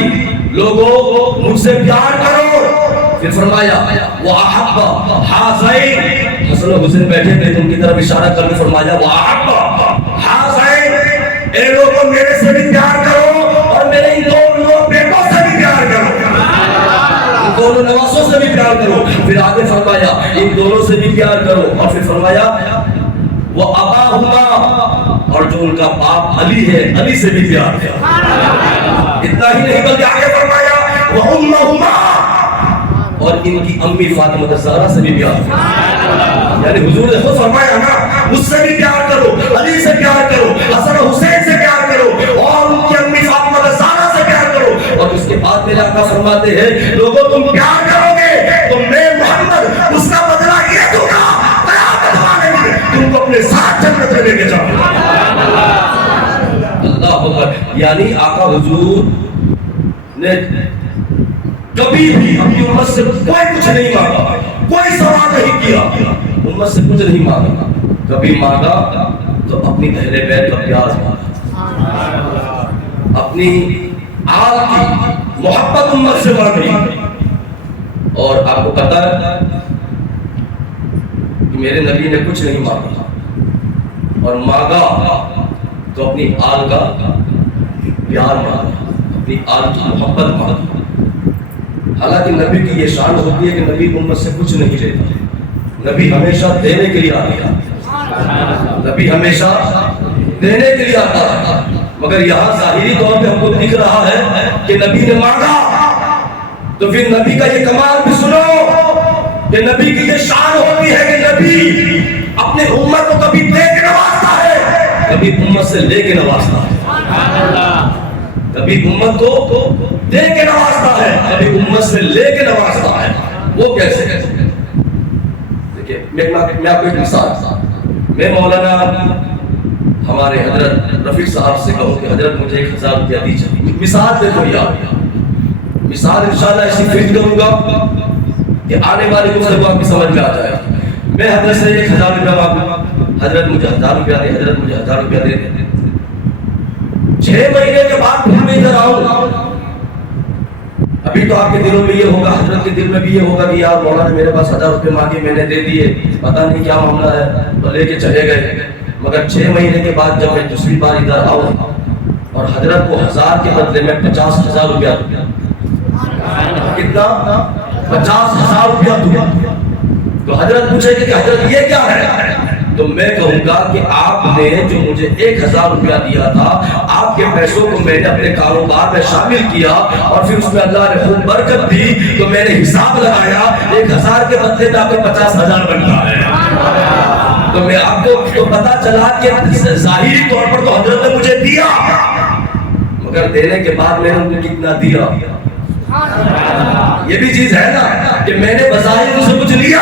لوگوں مجھ سے پیار کرو. پھر فرمایا وَأَحَبَّ حَازَئِن، حسن و حسین بیٹھے تھے، ان کی طرف اشارہ کرنے فرمایا وَأَحَبَّ حَازَئِن، اے لوگوں میرے سے بھی پیار کرو اور میرے ان دونوں بیٹوں سے بھی پیار کرو، ان دونوں نواسوں سے بھی پیار کرو. پھر آگے فرمایا ان دونوں سے بھی پیار کرو. اور پھر فرمایا وَأَبَاهُمَا، اور جو ان کا باپ علی ہے، علی سے بھی پیار ہے. اتنا ہی نہیں بلکہ آگے فرمایا وَأُمَّهُمَا، اور ان کی امی فاطمہ زہرا سے بھی پیار کرو. یعنی حضور نے خود فرمایا نا، مجھ سے بھی پیار کرو، علی سے پیار کرو، حسن و حسین سے پیار کرو، اور ان کی امی فاطمہ زہرا سے پیار کرو. اور اس کے بعد میرے آقا فرماتے ہیں لوگوں تم پیار کرو گے تو میں محمد اس کا بدلہ یہ دوں گا، تم کو اپنے ساتھ جنت میں لے کے جاؤں. اللہ اکبر. یعنی آقا حضور نے کبھی بھی اپنی امت سے کوئی کچھ نہیں مانگا، کوئی سوال نہیں کیا، امت سے کچھ نہیں مانگا. کبھی مانگا تو اپنی اہل بیت کا پیار مانگا، اپنی آل کی محبت امت سے مانگی. اور آپ کو پتا ہے کہ میرے نبی نے کچھ نہیں مانگا، اور مانگا تو اپنی آل کا پیار مانگا، اپنی آل کی محبت مانگی. حالانکہ نبی کی یہ شان ہوتی ہے کہ نبی امت سے کچھ نہیں لیتا، نبی ہمیشہ دینے کے لیے آتا، نبی ہمیشہ دینے کے لیے آتا. مگر یہاں ظاہری طور پہ ہم کو دکھ رہا ہے کہ نبی نے مانگا، تو پھر نبی کا یہ کمال بھی سنو. کہ نبی کی یہ شان ہوتی ہے کہ نبی اپنے امت کو کبھی دے کے نوازتا ہے، کبھی امت سے لے کے نوازتا ہے، کبھی امت کو دے کے نوازتا ہے، کبھی امت سے لے کے نوازتا ہے۔ وہ کیسے؟ دیکھیں میں آپ کو ایک مثال، میں مولانا ہمارے حضرت رفیق صاحب سے کہوں کہ حضرت مجھے 1000 روپیہ دیجیے، مثال دیکھو یار، مثال انشاءاللہ ایسی فٹ کروں گا کہ آنے والی گفتگو آپ کی سمجھ میں آ جائے گا۔ میں حضرت سے 1000 روپیہ مانگوں، حضرت مجھے 1000 روپیہ دے، حضرت مجھے 1000 روپیہ دے دے، 6 مہینے کے بعد پھر میں ادھر آؤں، ابھی تو آپ کے دلوں میں یہ ہوگا، حضرت کے دل میں بھی یہ ہوگا کہ یار مولانا نے میرے پاس 1000 روپے مانگے، میں نے دے دیے، پتہ نہیں کیا معاملہ ہے، تو لے کے چلے گئے۔ مگر 6 مہینے کے بعد جب میں دوسری بار ادھر آؤں اور حضرت کو 1000 کے بدلے میں 50,000 روپیہ دوں، کتنا؟ 50,000 روپیہ دوں، تو حضرت پوچھے کہ حضرت یہ کیا ہے؟ تو میں کہوں گا کہ آپ نے جو مجھے 1000 روپیہ دیا تھا، آپ کے پیسوں کو میں نے اپنے کاروبار میں شامل کیا اور پھر اس میں اللہ نے خوب برکت دی، تو میں نے حساب لگایا 1000 کے بدلے میں آپ کو 50,000 بنتا ہے۔ تو میں آپ کو تو پتا چلا کہ ظاہری طور پر تو حضرت نے مجھے دیا، مگر دینے کے بعد میں نے ان کو کتنا دیا؟ یہ بھی چیز ہے نا کہ میں نے بظاہر ان سے کچھ لیا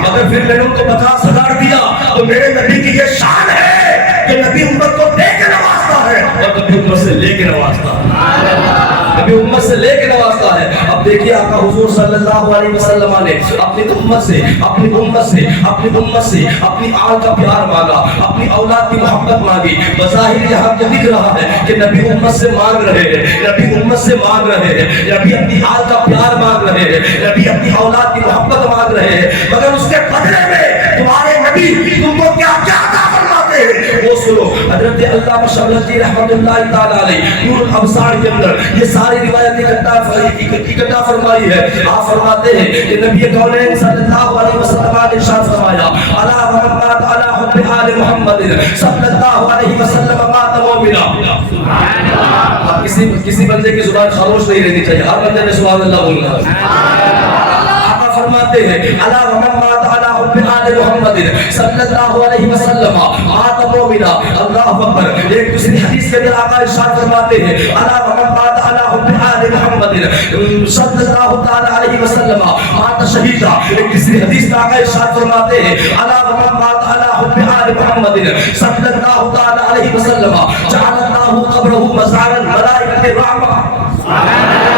مگر پھر میں نے ان کو 50,000 دیا۔ تو میرے نبی کی یہ شان ہے کہ نبی امت کو دے کے نوازتا ہے اور کبھی امت سے لے کے نوازتا ہے، کبھی امت سے لے کے نوازتا ہے۔ اب دیکھیے آقا حضور صلی اللہ علیہ وسلم نے اپنی امت سے اپنی آل کا پیار مانگا، اپنی اولاد کی محبت مانگی۔ بظاہر یہاں پہ دکھ رہا ہے کہ نبی امت سے مانگ رہے ہیں، نبی امت سے مانگ رہے ہیں، نبی اپنی آل کا پیار مانگ رہے ہیں، نبی اپنی اولاد کی محبت مانگ رہے ہیں، مگر اس کے بدلے میں تمہارے نبی تم کو کیا کیا عطا فرماتے ہیں وہ سنو۔ حضرت علامہ شملتی رحمۃ اللہ تعالی علیہ نور الابصار کے اندر یہ ساری روایت اکٹھا فرمائی ہے۔ آپ فرماتے ہیں کہ نبی کونین صلی اللہ علیہ وسلم نے ارشاد فرمایا الا محمد علی حب آل محمد صلی اللہ علیہ وسلم مات مومنا۔ سبحان اللہ۔ کسی بندے کی زبان خاموش نہیں رہنی چاہیے، ہر بندے نے سبحان اللہ بولنا ہے۔ آقا فرماتے ہیں الا محمد علی حب آل محمد صلی اللہ علیہ وسلم مات مومنا۔ اللہ اکبر۔ ایک دوسری حدیث کے اندر آقا ارشاد فرماتے ہیں الا محمد علی حب آل محمد صلی اللہ تعالی علیہ وسلم مات شہیدا۔ ایک دوسری حدیث میں آقا ارشاد فرماتے ہیں الا محمد علی حب آل محمد صلی اللہ تعالی علیہ وسلم جعل اللہ قبرہ مزارا ملائکۃ الرحمہ۔ سبحان اللہ۔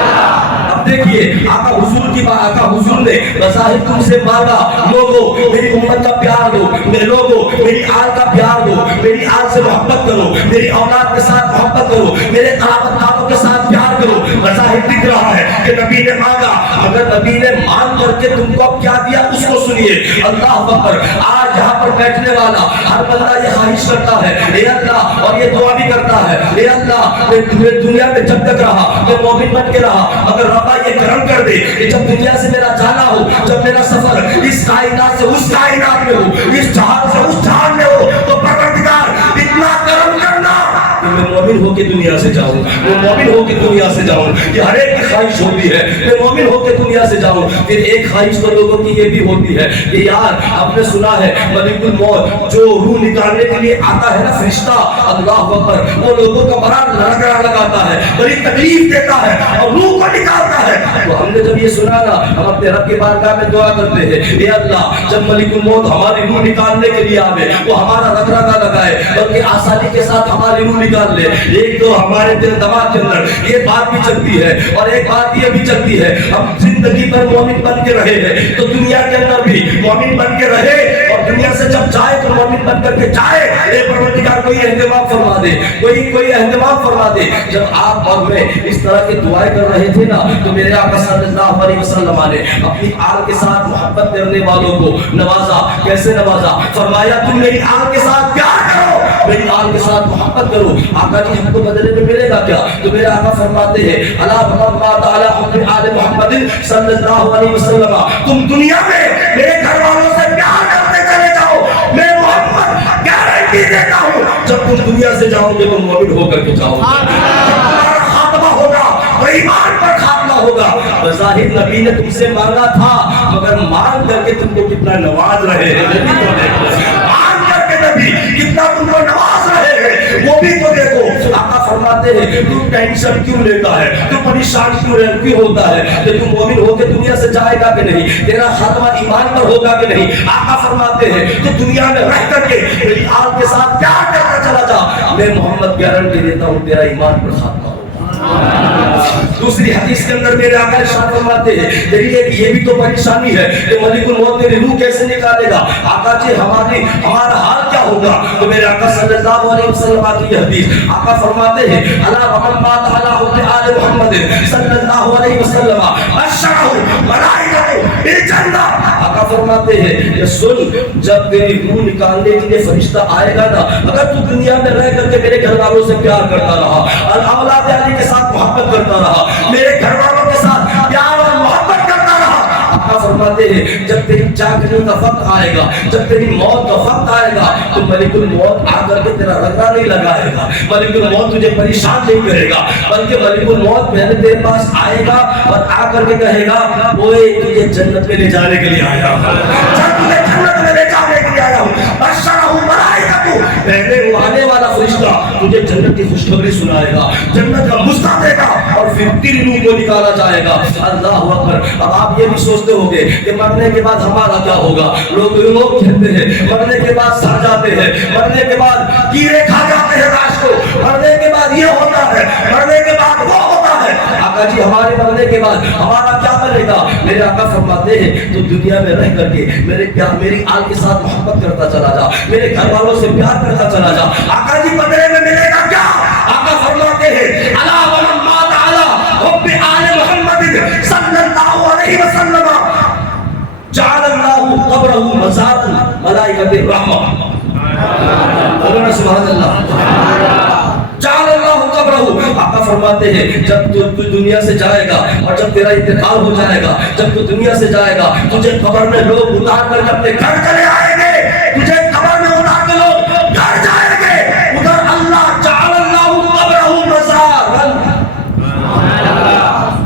دیکھیے آقا حضور کی بات، آقا حضور نے بظاہر تم سے مانگا لوگو میری امت کا پیار دو، میرے لوگو میری آل کا پیار دو، میری آل سے محبت کرو، میری اولاد کے ساتھ محبت کرو، میرے قرابت داروں کے ساتھ پیار کرو۔ بظاہر دکھ رہا ہے کہ نبی نے مانگا، اگر نبی نے مانگ کر کے تم کو کیا دیا اس کو سنیے۔ اللہ اکبر۔ آج یہاں پر بیٹھنے والا ہر بندہ یہ خواہش کرتا ہے اے اللہ، اور یہ دعا بھی کرتا ہے اے اللہ میں دنیا میں جب تک رہا میں مومن بن کے رہا، اگر ربا یہ کرم کر دے کہ جب دنیا سے میرا جانا ہو، جب میرا سفر اس کائنات سے اس کائنات میں ہو، اس جہان سے اس جہان میں ہو، تو پروردگار اتنا کرم کرنا کہ میں مومن ہو کے دنیا سے جاؤں، میں مومن ہو کے دنیا سے جاؤں۔ یہ ہر ایک کی خواہش ہوتی ہے میں مومن ہو کے دنیا سے جاؤں۔ پھر ایک خواہش تو لوگوں کی یہ بھی ہوتی ہے کہ یار آپ نے سنا ہے ملک الموت جو روح نکالنے کے لیے آتا ہے نا فرشتہ، اللہ اکبر، وہ لوگوں کا بڑا لڑکڑا لگاتا ہے، بڑی تکلیف دیتا ہے اور روح کو نکالتا ہے۔ تو ہم نے جب یہ سنا نا ہم اپنے رب کے بارگاہ میں دعا کرتے ہیں اے اللہ جب ملک الموت ہماری روح نکالنے کے لیے آوے وہ ہمارا رگڑا لگائے بلکہ آسانی کے ساتھ ہماری روح نکال لے۔ ایک تو ہمارے دل دماغ کے اندر یہ بات بھی چلتی ہے اور ایک بات یہ بھی چلتی ہے ہم زندگی پر مومن بن کے رہے ہیں تو دنیا کے اندر بھی مومن بن کے رہے اور دنیا سے جب جائے تو مومن بن کر کے جائے۔ اے پروردگار کوئی اہتمام فرما دے، کوئی اہتمام فرما دے۔ جب آپ اور میں اس طرح کی دعائیں کر رہے تھے نا تو میرے آقا صلی اللہ علیہ وسلم نے اپنی آل کے ساتھ محبت کرنے والوں کو نوازا۔ کیسے نوازا؟ فرمایا تم میری آل کے ساتھ پیار کرو، میری آل کے ساتھ محبت کرو۔ آقا جی ہم کو بدلے میں ملے گا کیا؟ تو میرے آقا فرماتے ہیں الا محمد علی حب آل محمد صلی اللہ علیہ وسلم تم دنیا میں میرے گھر والوں سے پیار کرتے چلے جاؤ، میں محمد گارنٹی دیتا ہوں جب تم دنیا سے جاؤ گے تو مومن ہو کر کے جاؤ گے، تمہارا خاتمہ ہوگا وہ ایمان پر خاتمہ ہوگا بظاہر نبی نے تم سے مانگا تھا مگر مانگ کر کے تم کو کتنا نواز رہے ہیں مانگ کر کے نبی کتنا تم کو نواز رہے ہیں وہ بھی تو دیکھو آقا فرماتے ہیں تو ٹینشن کیوں لیتا ہے تو پریشان کیوں ہوتا ہے کہ تم مومن ہو کے دنیا سے جائے گا کہ نہیں تیرا خاتمہ ایمان پر ہوگا کہ نہیں آقا فرماتے ہیں کہ دنیا میں رہ کر کے میری آل کے ساتھ کیا کرتا چلا جا میں محمد گارنٹی دیتا ہوں تیرا ایمان پر خاتمہ ہوگا دوسری حدیث کے اندر میرے آقا ارشاد فرماتے ہیں تیری ایک یہ بھی تو پریشانی ہے کہ ملک الموت تیری روح کیسے نکالے گا آقا جی ہمارا حال کیا ہوگا تو میرے آقا صلی اللہ علیہ وسلم کی حدیث آقا فرماتے ہیں الا ومن مات علی حب آل محمد صلی اللہ علیہ وسلم بشرہ ملائکۃ بالجنہ آقا فرماتے ہیں کہ سن جب تیری روح نکالنے کے لیے فرشتہ آئے گا نا اگر تو دنیا میں رہ کر کے میرے گھر والوں سے پیار کرتا رہا اور اولاد علی کے ساتھ محبت کرتا رہا میرے گھر والوں کے ساتھ پیار اور محبت کرتا رہا آقا فرماتے ہیں جب تیری جاگنے کا وقت آئے گا جب تیری موت کا وقت آئے گا تو ملک الموت آ کر کے تیرا رگڑا نہیں لگائے گا ملک الموت تجھے پریشان نہیں کرے گا بلکہ ملک الموت پہلے تیرے پاس آئے گا اور آ کر کے کہے گا اوے تجھے جنت میں لے جانے کے لیے آیا ہوں تجھے جنت میں لے جانے کے لیے آیا ہوں بشرہ ملائکۃ پہلے وہ آنے والا فرشتہ تجھے جنت کی خوشخبری سنائے گا جنت کا مزدہ دے گا اور پھر تیری روح کو نکالا جائے گا اللہ اکبر اب آپ یہ بھی سوچتے ہوں گے کہ مرنے کے بعد ہمارا کیا ہوگا لوگ کہتے ہیں مرنے کے بعد سڑ جاتے ہیں مرنے کے بعد کیڑے کھا جاتے ہیں لاش کو مرنے کے بعد یہ ہوتا ہے مرنے کے بعد وہ ہوتا ہے آقا جی ہمارے مرنے کے بعد ہمارا کیا بنے گا میرے آقا فرماتے ہیں تو دنیا میں رہ کر کے میری آل کے ساتھ محبت کرتا چلا جا میرے گھر والوں سے پیار کرتا چلا جا آقا جی بدلے میں ملے گا کیا آقا فرماتے ہیں الا ومن مات علی حب آل محمد صلی اللہ علیہ وسلم جعل اللہ قبرہ مزارا ملائکۃ الرحمہ بولنا سبحان اللہ جعل اللہ قبرہ آقا فرماتے ہیں جب تو دنیا سے جائے گا اور جب تیرا انتقال ہو جائے گا جب تو دنیا سے جائے گا تجھے قبر میں لوگ اتار کر اپنے گھر چلے آئیں گے تجھے قبر میں اتار کے لوگ گھر جائیں گے ادھر اللہ جعل اللہ قبرہ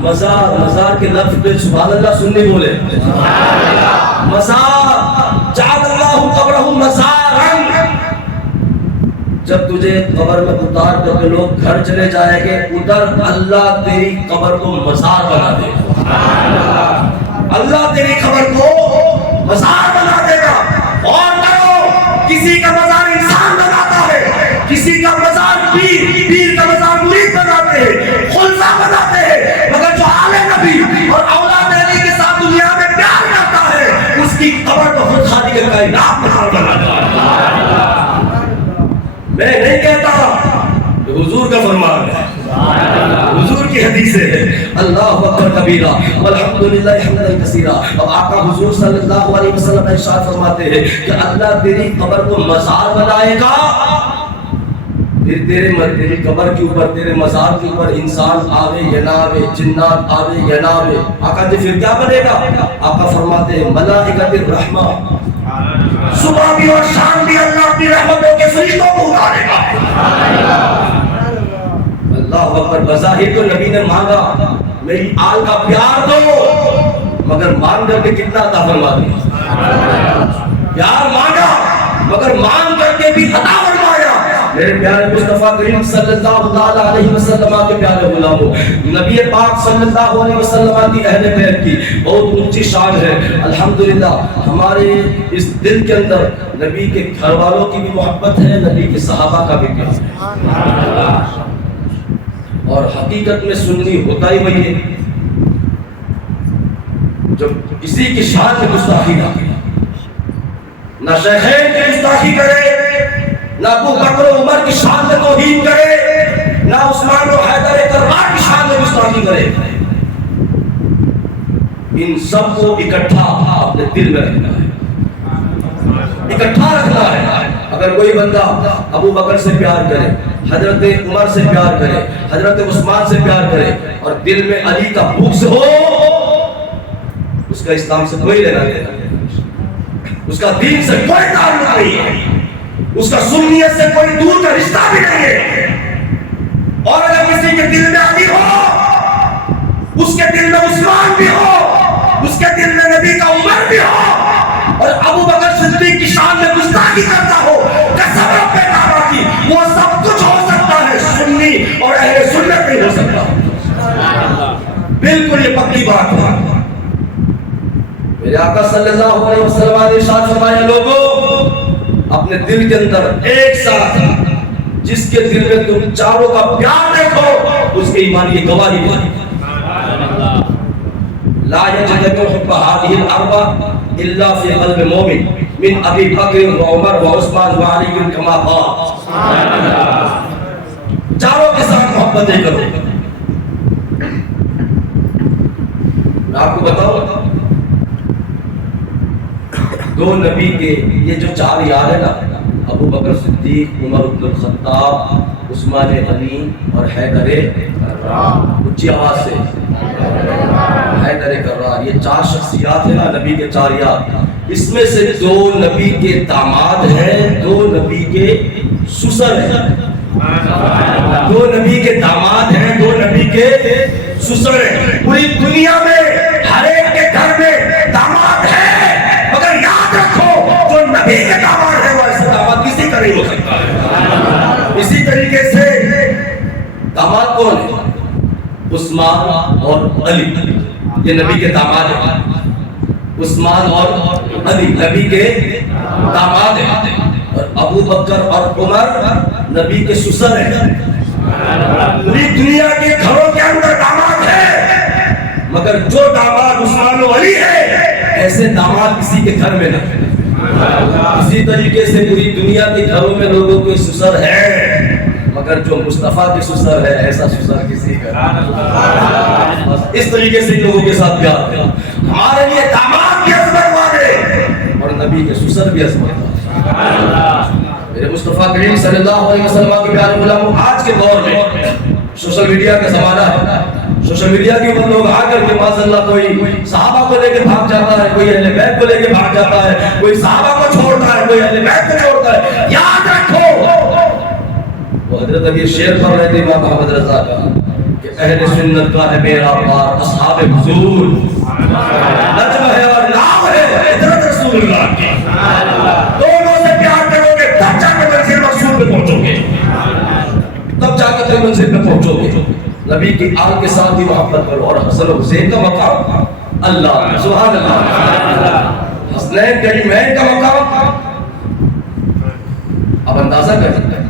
مزارا مزار کے لفظ پہ سبحان اللہ سننے بولے مزار جعل اللہ قبرہ مزارا جب تجھے قبر میں اتار کر کے لوگ گھر چلے جائیں گے ادھر اللہ تیری قبر کو مزار بنا دے گا اللہ تیری قبر کو مزار بنا دے گا اور کرو کسی کا مزار انسان بناتا ہے کسی کا مزار پیر کا مزار مرید بناتے ہیں خلصہ بناتے ہیں مگر جو آل نبی اور اولاد علی کے ساتھ دنیا میں پیار کرتا ہے اس کی قبر کو خود خالی کا کائنات مزار بناتا ہے میں نہیں کہتا کہ حضور کا فرمان ہے حضور کی حدیث ہے اللہ اکبر کبیرہ والحمدللہ حمدا کثیرا اب آقا حضور صلی اللہ علیہ وسلم ارشاد فرماتے ہیں کہ اللہ تیری قبر کو مزار بنائے گا پھر تیری قبر کے اوپر تیرے مزار کے اوپر انسان آوے یا نہ آوے جنات آوے یا نہ آوے آقا جی پھر کیا بنے گا آقا فرماتے ہیں ملائکۃ الرحمہ صبح بھی اور شام بھی اللہ اپنی رحمتوں کے فرشتوں کو اتارے گا اللہ اکبر بظاہر تو نبی نے مانگا میری آل کا پیار دو مگر مانگ کر کے کتنا عطا فرما دیا پیار مانگا مگر مانگ کر کے بھی عطا فرمایا میرے پیارے مصطفیٰ کریم صلی اللہ علیہ وسلم کے پیارے غلاموں نبی پاک صلی اللہ علیہ وسلم کی اہل بیت کی بہت اونچی شان ہے الحمدللہ ہمارے اس دل کے اندر نبی کے گھر والوں کی بھی محبت ہے نبی کے صحابہ کا بھی پیار ہے اور حقیقت میں سنی ہوتا ہی وہی ہے جب کسی کی شان میں گستاخی نہ نہ شیخین کی گستاخی کرے نہ ابو بکر و عمر کی شان میں توہین کرے نہ عثمان و حیدر کرار کی شان میں گستاخی کرے ان سب کو اکٹھا اپنے دل میں رکھنا ہے اکٹھا رکھنا ہے اگر کوئی بندہ ابو بکر سے پیار کرے حضرت عمر سے پیار کرے حضرت عثمان سے پیار کرے اور دل میں علی کا بغض ہو اس کا اسلام سے کوئی لینا دینا اس کا دین سے کوئی تعلق نہیں ہے اس کا سنیت سے کوئی دور کا رشتہ بھی نہیں ہے اور اگر کسی کے دل میں علی ہو اس کے دل میں عثمان بھی ہو، اس کے دل میں نبی کا عمر بھی ہو، اور ابو بکر صدیق کی شان میں گستاخی کرتا ہو، قسم رب کعبہ کی، وہ سب کچھ ہو سکتا ہے، سنی اور اہل سنت نہیں ہو سکتا۔ بالکل یہ پکی بات ہے۔ میرے آقا صلی اللہ علیہ وسلم نے ارشاد فرمایا، لوگوں اپنے دل کے اندر ایک ساتھ جس کے دل میں تم چاروں کا پیار دیکھو اس کے ایمان کی گواہی دو۔ لا يجتمع حب هذه الاربع الا في قلب مؤمن من ابي بکر و عمر و عثمان و علی كما قال۔ چاروں کے ساتھ محبتیں کرو۔ میں آپ کو بتاؤں، دو نبی کے یہ جو چار یار ہیں نا، ابو بکر صدیق، عمر بن الخطاب، عثمان غنی اور حیدر اونچی آواز سے حیدر کرار، یہ چار شخصیات ہیں نا نبی کے چار یار، اس میں سے دو نبی کے داماد ہیں، دو نبی کے سسر ہیں، دو نبی کے داماد ہیں، دو نبی کے سسر ہیں۔ پوری دنیا میں ہر ایک کے گھر میں داماد ہے، مگر یاد رکھو جو نبی کے داماد ہے وہ ایسا داماد کسی کا نہیں ہو سکتا ہے۔ اسی طریقے سے داماد کون ہے؟ عثمان اور علی، یہ نبی کے داماد ہیں۔ عثمان اور علی نبی کے داماد ہیں، اور ابو بکر اور عمر نبی کے سسر ہیں۔ پوری دنیا کے گھروں کے اندر داماد ہے، مگر جو داماد عثمان و علی ہے ایسے داماد کسی کے گھر میں نہیں۔ اسی طریقے سے پوری دنیا کے گھروں میں لوگوں کے سسر ہیں، مگر جو مصطفیٰ کے سسر ہے ایسا سسر کسی کا نہیں۔ اس طریقے سے لوگوں کے ساتھ پیار کرو۔ ہمارے لیے داماد بھی عظمت والے اور نبی کے سسر بھی عظمت والے۔ میرے مصطفیٰ کریم صلی اللہ علیہ وسلم کے پیارے غلاموں، آج کے دور میں سوشل میڈیا کا زمانہ ہے، سوشل میڈیا کے اوپر لوگ آ کر کے ماشاء اللہ کوئی صحابہ کو لے کے بھاگ جاتا ہے، کوئی اہل بیت کو لے کے بھاگ جاتا ہے، کوئی صحابہ کو چھوڑتا ہے، کوئی اہل بیت کو چھوڑتا ہے۔ یاد رکھو، وہ حضرت ابھی شعر پڑھ رہے تھے امام محمد رضا کا کہ اہل سنت کا ہے میرا پار اصحاب حضور، نجم ہے اور نام ہے حضرت رسول اللہ کی۔ دونوں سے پیار کرو گے تب جا کے منزل مقصود پہ پہنچو گے، تب جا کے منزل پہ پہنچو گے۔ نبی کی آل کے ساتھ بھی محبت کرو، اور حسن و حسین کا مقام اللہ، سبحان اللہ، حسنین کریمین کا مقام اب اندازہ کر سکتے ہیں۔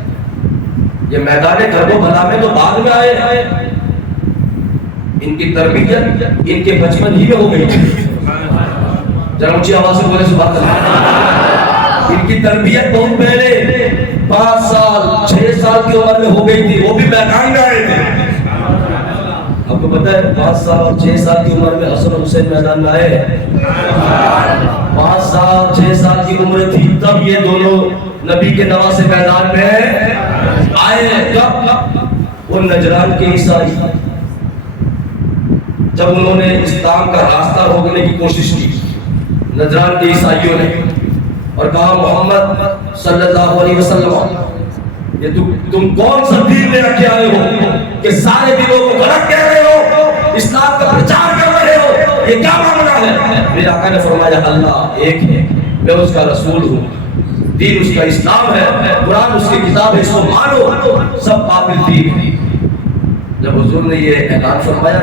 یہ میدان کرب و بلا میں تو بعد میں آئے، ان کی تربیت ان کے بچپن ہی میں ہو گئی۔ ذرا اونچی آواز سے بولے سبحان اللہ۔ ان کی تربیت بہت پہلے 5 سال 6 سال کی عمر میں ہو گئی تھی، وہ بھی میدان میں آئے تھے۔ آپ کو پتہ ہے 5 سال اور 6 سال کی عمر میں حسن حسین میدان میں آئے۔ 5 سال 6 سال کی عمر تھی تب یہ دونوں نبی کے نواسے میدان میں آئے۔ کب؟ وہ نجران کے عیسائی جب انہوں نے اسلام کا راستہ روکنے کی کوشش کی، نجران کے عیسائیوں نے، اور کہا محمد صلی اللہ علیہ وسلم یہ تم کون سا دین لے کے آئے ہو کہ سارے دینوں کو غلط کہہ رہے ہو، اسلام کا پرچار کر رہے ہو، یہ کیا معاملہ ہے؟ میرے آقا نے فرمایا اللہ ایک ہے، میں اس کا رسول ہوں، دین اس کا اسلام ہے، قرآن اس کی کتاب ہے، اس کو مانو، سب باطل دین ہے۔ جب حضور نے یہ اعلان فرمایا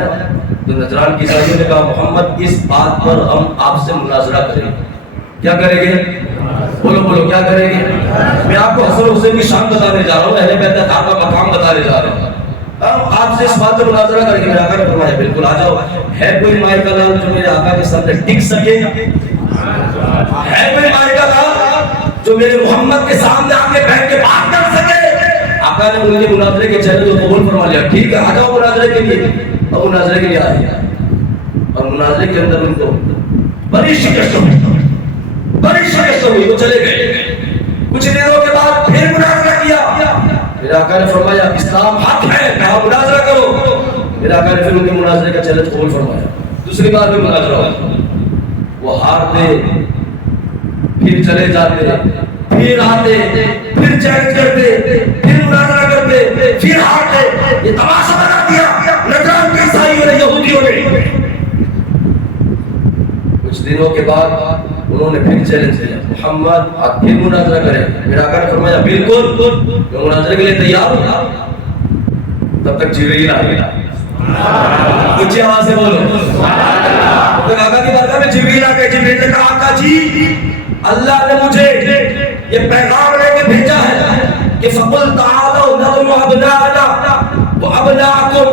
تو نجران کی عیسائیوں نے کہا محمد اس بات پر ہم آپ سے مناظرہ کریں گے۔ کیا کریں گے؟ بولو بولو کیا کریں گے؟ میں آپ کو حسن حسین کی شان بتانے جا رہا ہوں، اہل بیت کا مقام بتانے جا رہا ہوں، ہم آپ سے اس بات پر مناظرہ کریں گے۔ میرے آقا نے فرمایا بالکل آ جاؤ۔ ہے کوئی مائے کا لال جو میرے آقا کے سامنے ٹک سکے؟ ہے کوئی مائے کا لال جو میرے محمد کے سامنے آ کے بیٹھ کے بات کر سکے؟ آقا نے ان کے مناظرے کے چہرے کو قبول فرما لیا، ٹھیک ہے آ جاؤ مناظرے کے لیے۔ اب مناظرے کے لیے آئے، اور مناظرے کے اندر ان کو بڑی شکست ہوئی، بڑی شکست ہوئی، وہ چلے گئے۔ کچھ دنوں کے بعد پھر مناظرہ کیا، میرے آقا نے فرمایا اسلام حق ہے، کہا مناظرہ کرو۔ میرے آقا نے پھر ان کے مناظرے کا چیلنج قبول فرمایا، دوسری بار بھی مناظرہ ہوا، وہ ہارتے پھر چلے جاتے، پھر آتے، پھر چیلنج کرتے، پھر مناظرہ کرتے، پھر ہارتے۔ یہ تماشا بنا دیا نجران کے عیسائیوں نے، یہودیوں نے۔ دنوں کے بعد انہوں نے پھر چیلنج کیا محمد آپ پھر مناظرہ کریں. میرا آقا نے فرمایا بالکل میں مناظرے کے لیے تیار ہوں. تب تک جبریل آ گیا. اونچی آواز سے بولو تب تک آقا کی بارگاہ میں جبریل آ گئے. جبریل نے کہا آقا جی اللہ نے مجھے یہ پیغام لے کے بھیجا ہے کہ فقل تعالوا ندعو ابناءنا وابناءکم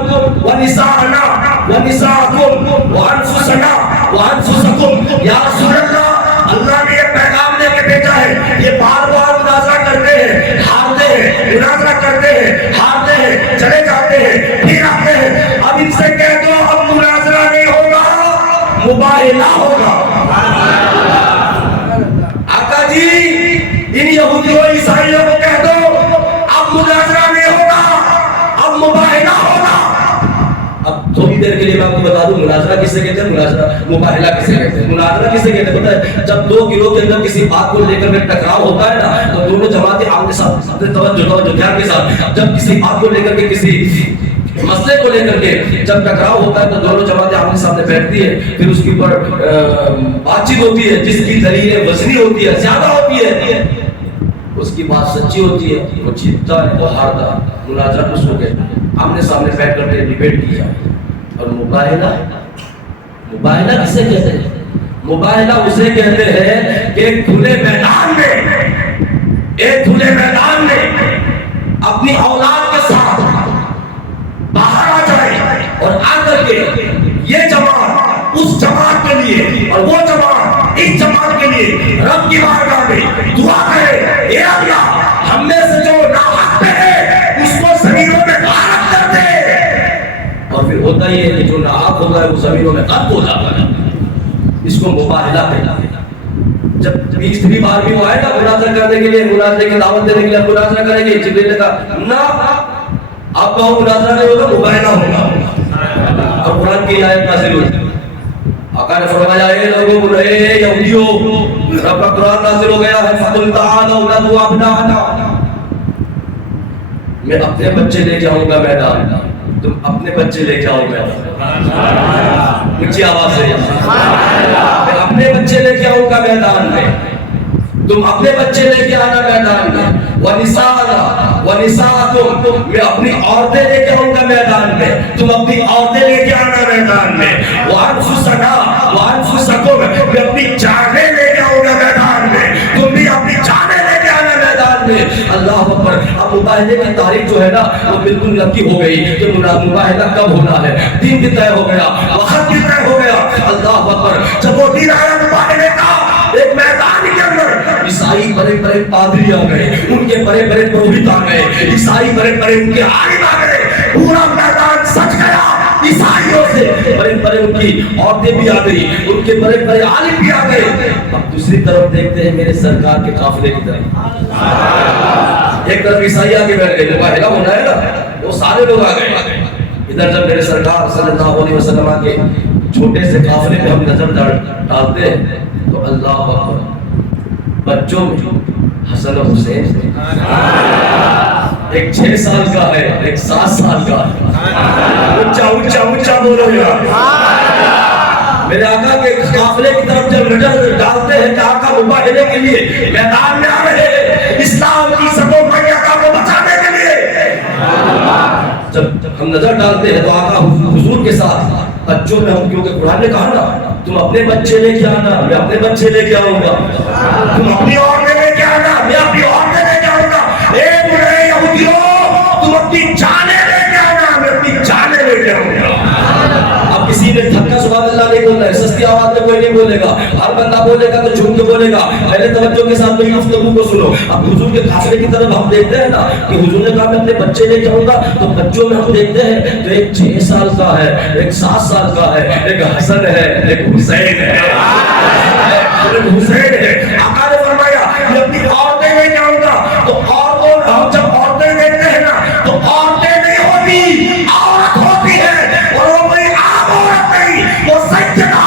ونساءنا ونساءکم وانفسنا وانفسکم. یا رسول اللہ اللہ نے یہ پیغام لے کے بھیجا ہے. یہ بار بار مناظرہ کرتے ہیں ہارتے ہیں, مناظرہ کرتے ہیں ہارتے ہیں, چلے جاتے ہیں پھر آتے ہیں. اب ان سے کہہ دو اب مناظرہ نہیں ہوگا, مباہلہ ہوگا. آقا جی ان یہودیوں عیسائیوں کو کہہ دو اب مناظرہ نہیں ہوگا, اب مباہلہ ہوگا. اب تھوڑی دیر کے لیے میں آپ کو بتا دوں مناظرہ کسے کہتے ہیں, مناظرہ مباہلہ کسے کہتے ہیں. مناظرہ کسے کہتے ہیں پتہ ہے؟ جب دو گروہ کے اندر کسی بات کو لے کر کے ٹکراؤ ہوتا ہے نا تو دونوں جماعتیں آمنے سامنے اپنے توجہ دھیان کے ساتھ جب کسی بات کو لے کر کے کسی مسئلے کو لے کر کے جب ٹکراؤ ہوتا ہے تو دونوں جماعتیں آمنے سامنے بیٹھتی ہے, پھر اس کے اوپر بات چیت ہوتی ہے جس کی دلیلیں وزنی ہوتی ہے, زیادہ ہوتی ہے, اس کی بات سچی ہوتی ہے, وہ جیتتا ہے وہ ہارتا ہے. مناظرہ اس کو کہتے ہیں آمنے سامنے بیٹھ کر کے ڈیبیٹ کی جائے. اور مباہلہ, مباہلہ کسے کہتے ہیں؟ مباہلہ اسے کہتے ہیں کہ ایک کھلے میدان میں اپنی اولاد کے ساتھ باہر آ جائے اور آ کر کے یہ جماعت اس جماعت کے لیے اور وہ جماعت اس جماعت کے لیے رب کی بارگاہ میں دعا کرے, اے اللہ ہم میں سے جو ناحق ہے اس کو زمینوں میں غارق کر دے. اور پھر ہوتا ہی ہے کہ جو ناحق ہوتا ہے وہ زمینوں میں غرق ہو جاتا ہے. اس کو مباہلہ کہتے ہیں. جب تیسری بار بھی وہ آئے گا مناظرہ کرنے کے لیے, مناظرے کی دعوت دینے کے لیے مناظرہ کریں گے, جبریل نے کہا نہ آپ کا مناظرہ نہیں ہوگا, مباہلہ ہوگا. اور قرآن کی آیت نازل ہوئی. آقا نے فرمایا اے لوگوں اے یہودیوں رب کا قرآن نازل ہو گیا ہے فقل تعالوا ندعو ابناءنا. میں اپنے بچے لے کے آؤں گا میدان, تم اپنے بچے لے کے آؤ میدان. اونچی آواز سے میں اپنے بچے لے کے آؤں گا میدان میں, تم اپنے بچے لے کے آنا میدان میں. وَنِسَاءَنَا وَنِسَاءَكُمْ میں اپنی عورتیں لے کے آؤں گا میدان میں, تم اپنی عورتیں لے کے آنا میدان میں. وَأَنفُسَنَا وَأَنفُسَكُمْ میں اپنی جانیں لے کے آؤں گا میدان میں, تم بھی اپنی جانیں لے کے آنا میدان میں. اللہ اکبر. اب مباہلے کی تاریخ جو ہے نا وہ بالکل نقی ہو گئی کہ مباہلہ کب ہونا ہے. دن بھی طے ہو گیا, وقت بھی طے ہو گیا. اللہ اکبر. جب وہ دن آیا مباہلے کا ایک میدان کے اندر عیسائی بڑے بڑے پادری آ گئے, ان کے بڑے بڑے پروہت آ گئے, عیسائی بڑے بڑے ان کے عالم آ گئے. پورا میدان سج گیا عیسائیوں سے. بڑے بڑے ان کی عورتیں بھی آ گئی, ان کے بڑے بڑے عالم بھی آ گئے. اب دوسری طرف دیکھتے ہیں میرے سرکار کے قافلے کی طرف. ایک طرف عیسائی آگے بیٹھ گئے, مباہلہ ہونا ہے نا, وہ سارے لوگ آ گئے. ادھر جب میرے سرکار صلی اللہ علیہ وسلم کے چھوٹے سے قافلے پہ ہم نظر ڈالتے ہیں تو اللہ اکبر, بچوں میں حسن و حسین, ایک 6 سال کا ہے, ایک 7 سال کا ہے. اونچا اونچا اونچا بولو یار. میرے آقا کے قافلے کی طرف جب نظر ڈالتے ہیں کہ آقا مباہلے کے لیے میدان میں آ رہے ہیں, اسلام کی عزت و مریت کو بچانے کے لیے. جب ہم نظر ڈالتے ہیں تو آقا حضور کے ساتھ بچوں میں ہم, کیونکہ قرآن نے کہا نا تم اپنے بچے لے کے آنا, میں اپنے بچے لے کے آؤں گا. تم اپنی عورتیں لے کے آنا, میں اپنی عورتیں لے کے آؤں گا. اے بڑے یہودیوں تم اپنی جانیں لے کے آنا, میں اپنی جانیں لے کے آؤں گا. اب کسی نے دھکا سبحان اللہ نہیں بولنا ہے, سستی آواز میں کوئی نہیں بولے گا. ہر بندہ بولے گا تو جھوم کے بولے گا. پہلے توجہ کے ساتھ میری گفتگو کو سنو. اب حضور کے قافلے کی طرف ہم دیکھتے ہیں نا کہ حضور نے کہا میں اپنے بچے لے کے آؤں گا, تو بچوں میں ہم دیکھتے ہیں تو ایک 6 سال کا ہے, ایک 7 سال کا ہے, ایک حسن ہے, ایک حسین ہے, ایک حسین ہے. آقا نے فرمایا میں اپنی عورتیں لے کے آؤں گا. تو عورتوں ہم جب عورتیں دیکھتے ہیں نا تو عورتیں نہیں ہوتی, عورت ہوتی ہے. اور وہ کوئی عام عورت نہیں, وہ سیدہ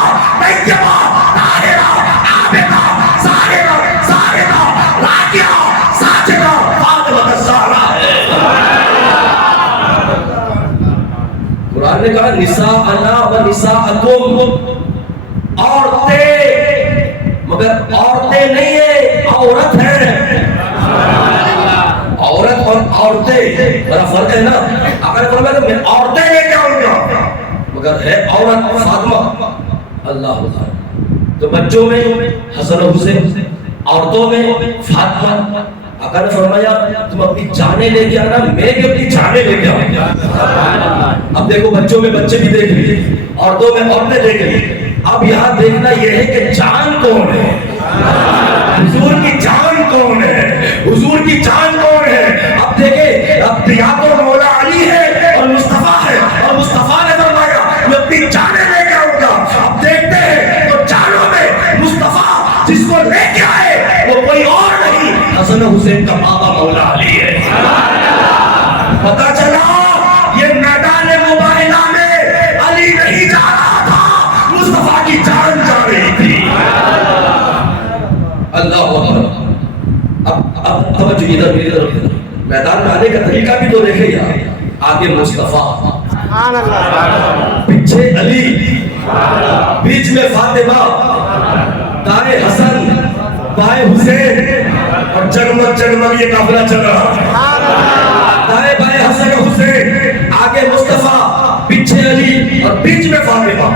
طیبہ طاہرہ عابدہ ظاہرہ ظاہرہ راکعہ ساجدہ فاطمہ الزہرا ہے. قرآن نے کہا نساءنا و نساءکم, عورتیں فرق ہے نا. اگر فرمایا تو میں عورتیں لے کے آؤں گا، مگر ہے عورت فاطمہ. اللہ تعالیٰ تو بچوں میں حسن و حسین، عورتوں میں فاطمہ. اگر فرمایا تم اپنی جانیں لے کے آنا، میں بھی اپنی جانیں لے کے آؤں گا. اب دیکھو بچوں میں بچے بھی دیکھ لیے، عورتوں میں عورتیں دیکھ لی. اب یہاں دیکھنا یہ ہے کہ جان کون ہے، حضور کی جان کون ہے، حضور کی جان کون ہے. اب دیکھیں، اب یا تو مولا علی ہے اور مصطفیٰ ہے، اور مصطفیٰ نے فرمایا میں اپنی جانیں لے کے آؤں گا. اب دیکھتے ہیں تو جانوں میں مصطفیٰ جس کو لے کے آئے وہ کوئی اور نہیں، حسن حسین کا بابا مولا علی ہے. پتا چلا یہ میدان مباہلہ میں علی نہیں جا رہا تھا، مصطفیٰ کی جان جا رہی تھی. اللہ اکبر. اب توجہ ادھر میدان میں آنے کا طریقہ بھی تو دیکھے یار. آگے مصطفیٰ، پیچھے علی، بیچ میں فاطمہ، دائیں حسن بائیں حسین، اور جگمگ جگمگ یہ قافلہ چل رہا. دائیں بائیں حسن حسین، آگے مصطفیٰ، پیچھے علی، اور بیچ میں فاطمہ.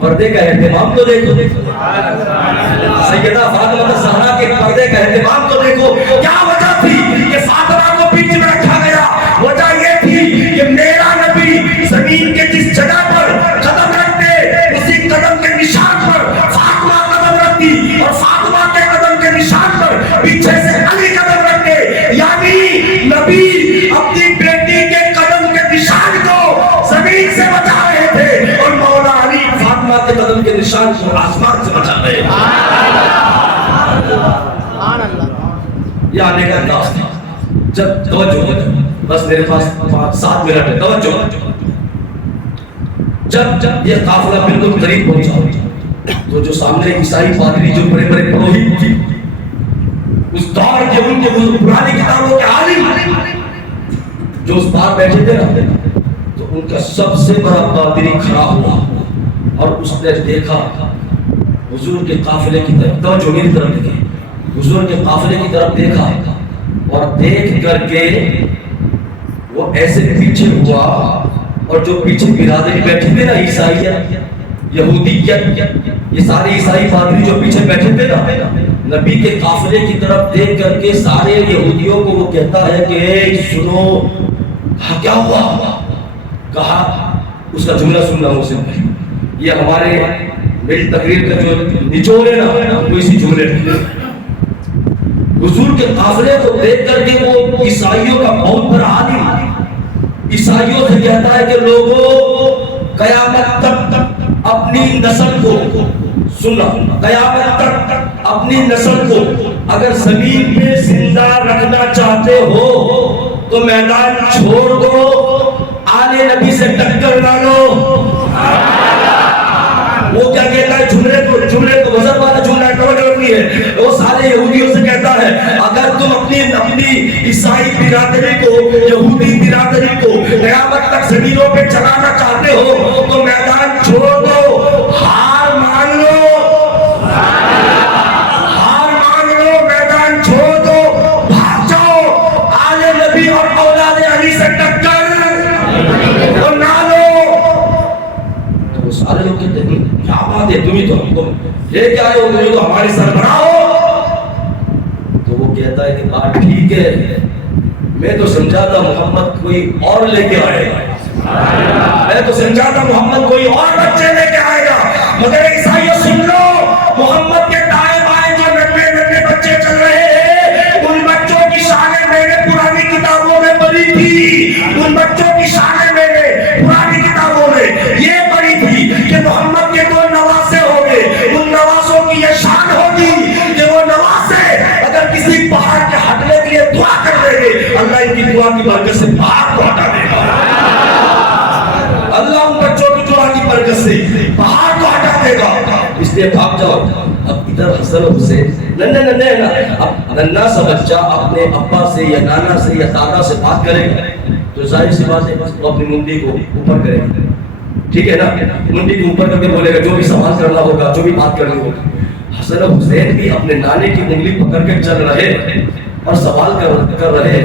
پردے کا اہتمام تو دیکھو، سیدہ فاطمہ الزہرا کے پردے کا اہتمام تو دیکھو. کیا وجہ تھی کہ فاطمہ کو بیچ میں رکھا گیا؟ وجہ یہ تھی کہ میرا نبی زمین کے جس جگہ پر قدم رکھتے اسی قدم کے نشان پر فاطمہ قدم رکھتی، اور فاطمہ کے قدم کے نشان پر پیچھے سے علی قدم رکھتے. یعنی نبی اپنی بیٹی کے قدم کے نشان کو زمین سے بچا رہے تھے، اور مولا علی فاطمہ کے قدم کے نشان کو آسمان سے بچا رہے تھے. یہ آنے کا انداز تھا. جب توجہ، بس میرے پاس 7 منٹ ہے، توجہ. جب یہ قافلہ بالکل قریب پہنچا تو جو سامنے عیسائی پادری جو بڑے بڑے پروہت تھے، اس دور کے ان کے پرانی کتابوں کے عالم جو اس پار بیٹھے تھے نا، تو ان کا سب سے بڑا پادری کھڑا ہوا اور اس نے دیکھا حضور کے قافلے کی طرف. توجہ میری طرف دیکھیں، حضور کے قافلے کی طرف دیکھا، اور دیکھ کر کے وہ ایسے پیچھے ہوا، اور جو پیچھے برادری بیٹھے تھے نا، عیسائیت، یہودیت، یہ سارے عیسائی پادری جو پیچھے بیٹھے تھے نا، نبی کے قافلے کی طرف دیکھ کر کے سارے یہودیوں کو وہ کہتا ہے کہ اے سنو. کہا کیا ہوا؟ کہا اس کا جملہ سننا مجھ سے پہلے. یہ ہمارے میری تقریر کا جو نچوڑ ہے نا، وہ اسی جملے میں. حضور کے قافلے کو دیکھ کر کے وہ عیسائیوں کا بہت بڑا عالم عیسائیوں سے کہتا ہے کہ لوگوں، قیامت تک اپنی نسل کو سننا، قیامت تک اپنی نسل کو اگر زمین پہ زندہ رکھنا چاہتے ہو تو میدان چھوڑ دو، آل نبی سے ٹکر نہ لو. وہ کیا کہتا ہے؟ جملے کو وزن والا جملہ ٹوٹلی ہے. وہ سارے یہودیوں سے کہتا ہے اگر تم اپنی عیسائی برادری کو، یہودی برادری کو قیامت تک زمینوں پہ چلانا چاہتے ہو تو میدان چھوڑ دو، ہار مان لو، ہار مان لو، میدان چھوڑ دو، بھاگ جاؤ، آل نبی اور اولاد علی سے ٹکر نہ لو. تو سارے لوگ کہتے ہیں کیا بات ہے، تم ہی تو لے کے آئے ہو، تم تو ہمارے سربراہ ہو. تو وہ کہتا ہے کہ بات ٹھیک ہے، میں تو سمجھا تھا محمد کوئی اور لے کے آئے گا، میں تو سمجھا تھا محمد کوئی اور بچے لے کے آئے گا، مگر عیسائیوں سن لو، محمد کے دائیں بائیں جو ننھے ننھے بچے چل رہے ہیں، ان بچوں کی شانیں میں نے پرانی کتابوں میں پڑھی تھی، ان بچوں کی شانیں میں نے پرانی کتابوں میں یہ پڑھی تھی کہ محمد کے دو نواسے ہوں گے، ان نواسوں کی یہ شان ہوگی کہ وہ نواسے اگر کسی پہاڑ کے ہٹنے کے لیے دعا کر دیں گے، اللہ ان کی دعا کی برکت سے پہاڑ کو ہٹا دے گا. اللہ ان بچوں کی دعا کی برکت سے پہاڑ کو ہٹا دے گا. اس لیے بھاگ جاؤ. اب ادھر حسن و حسین ننھے اب ننھا سا بچہ اپنے ابا سے یا نانا سے یا دادا سے بات کرے گا تو ظاہر سی بات ہے وہ اپنی منڈی کو اوپر کرے گا، ٹھیک ہے نا، منڈی کو اوپر کر کے بولے گا جو بھی سوال کرنا ہوگا، جو بھی بات کرنی ہوگی. حسن و حسین بھی اپنے نانے کی انگلی پکڑ کے چل رہے اور سوال کر رہے.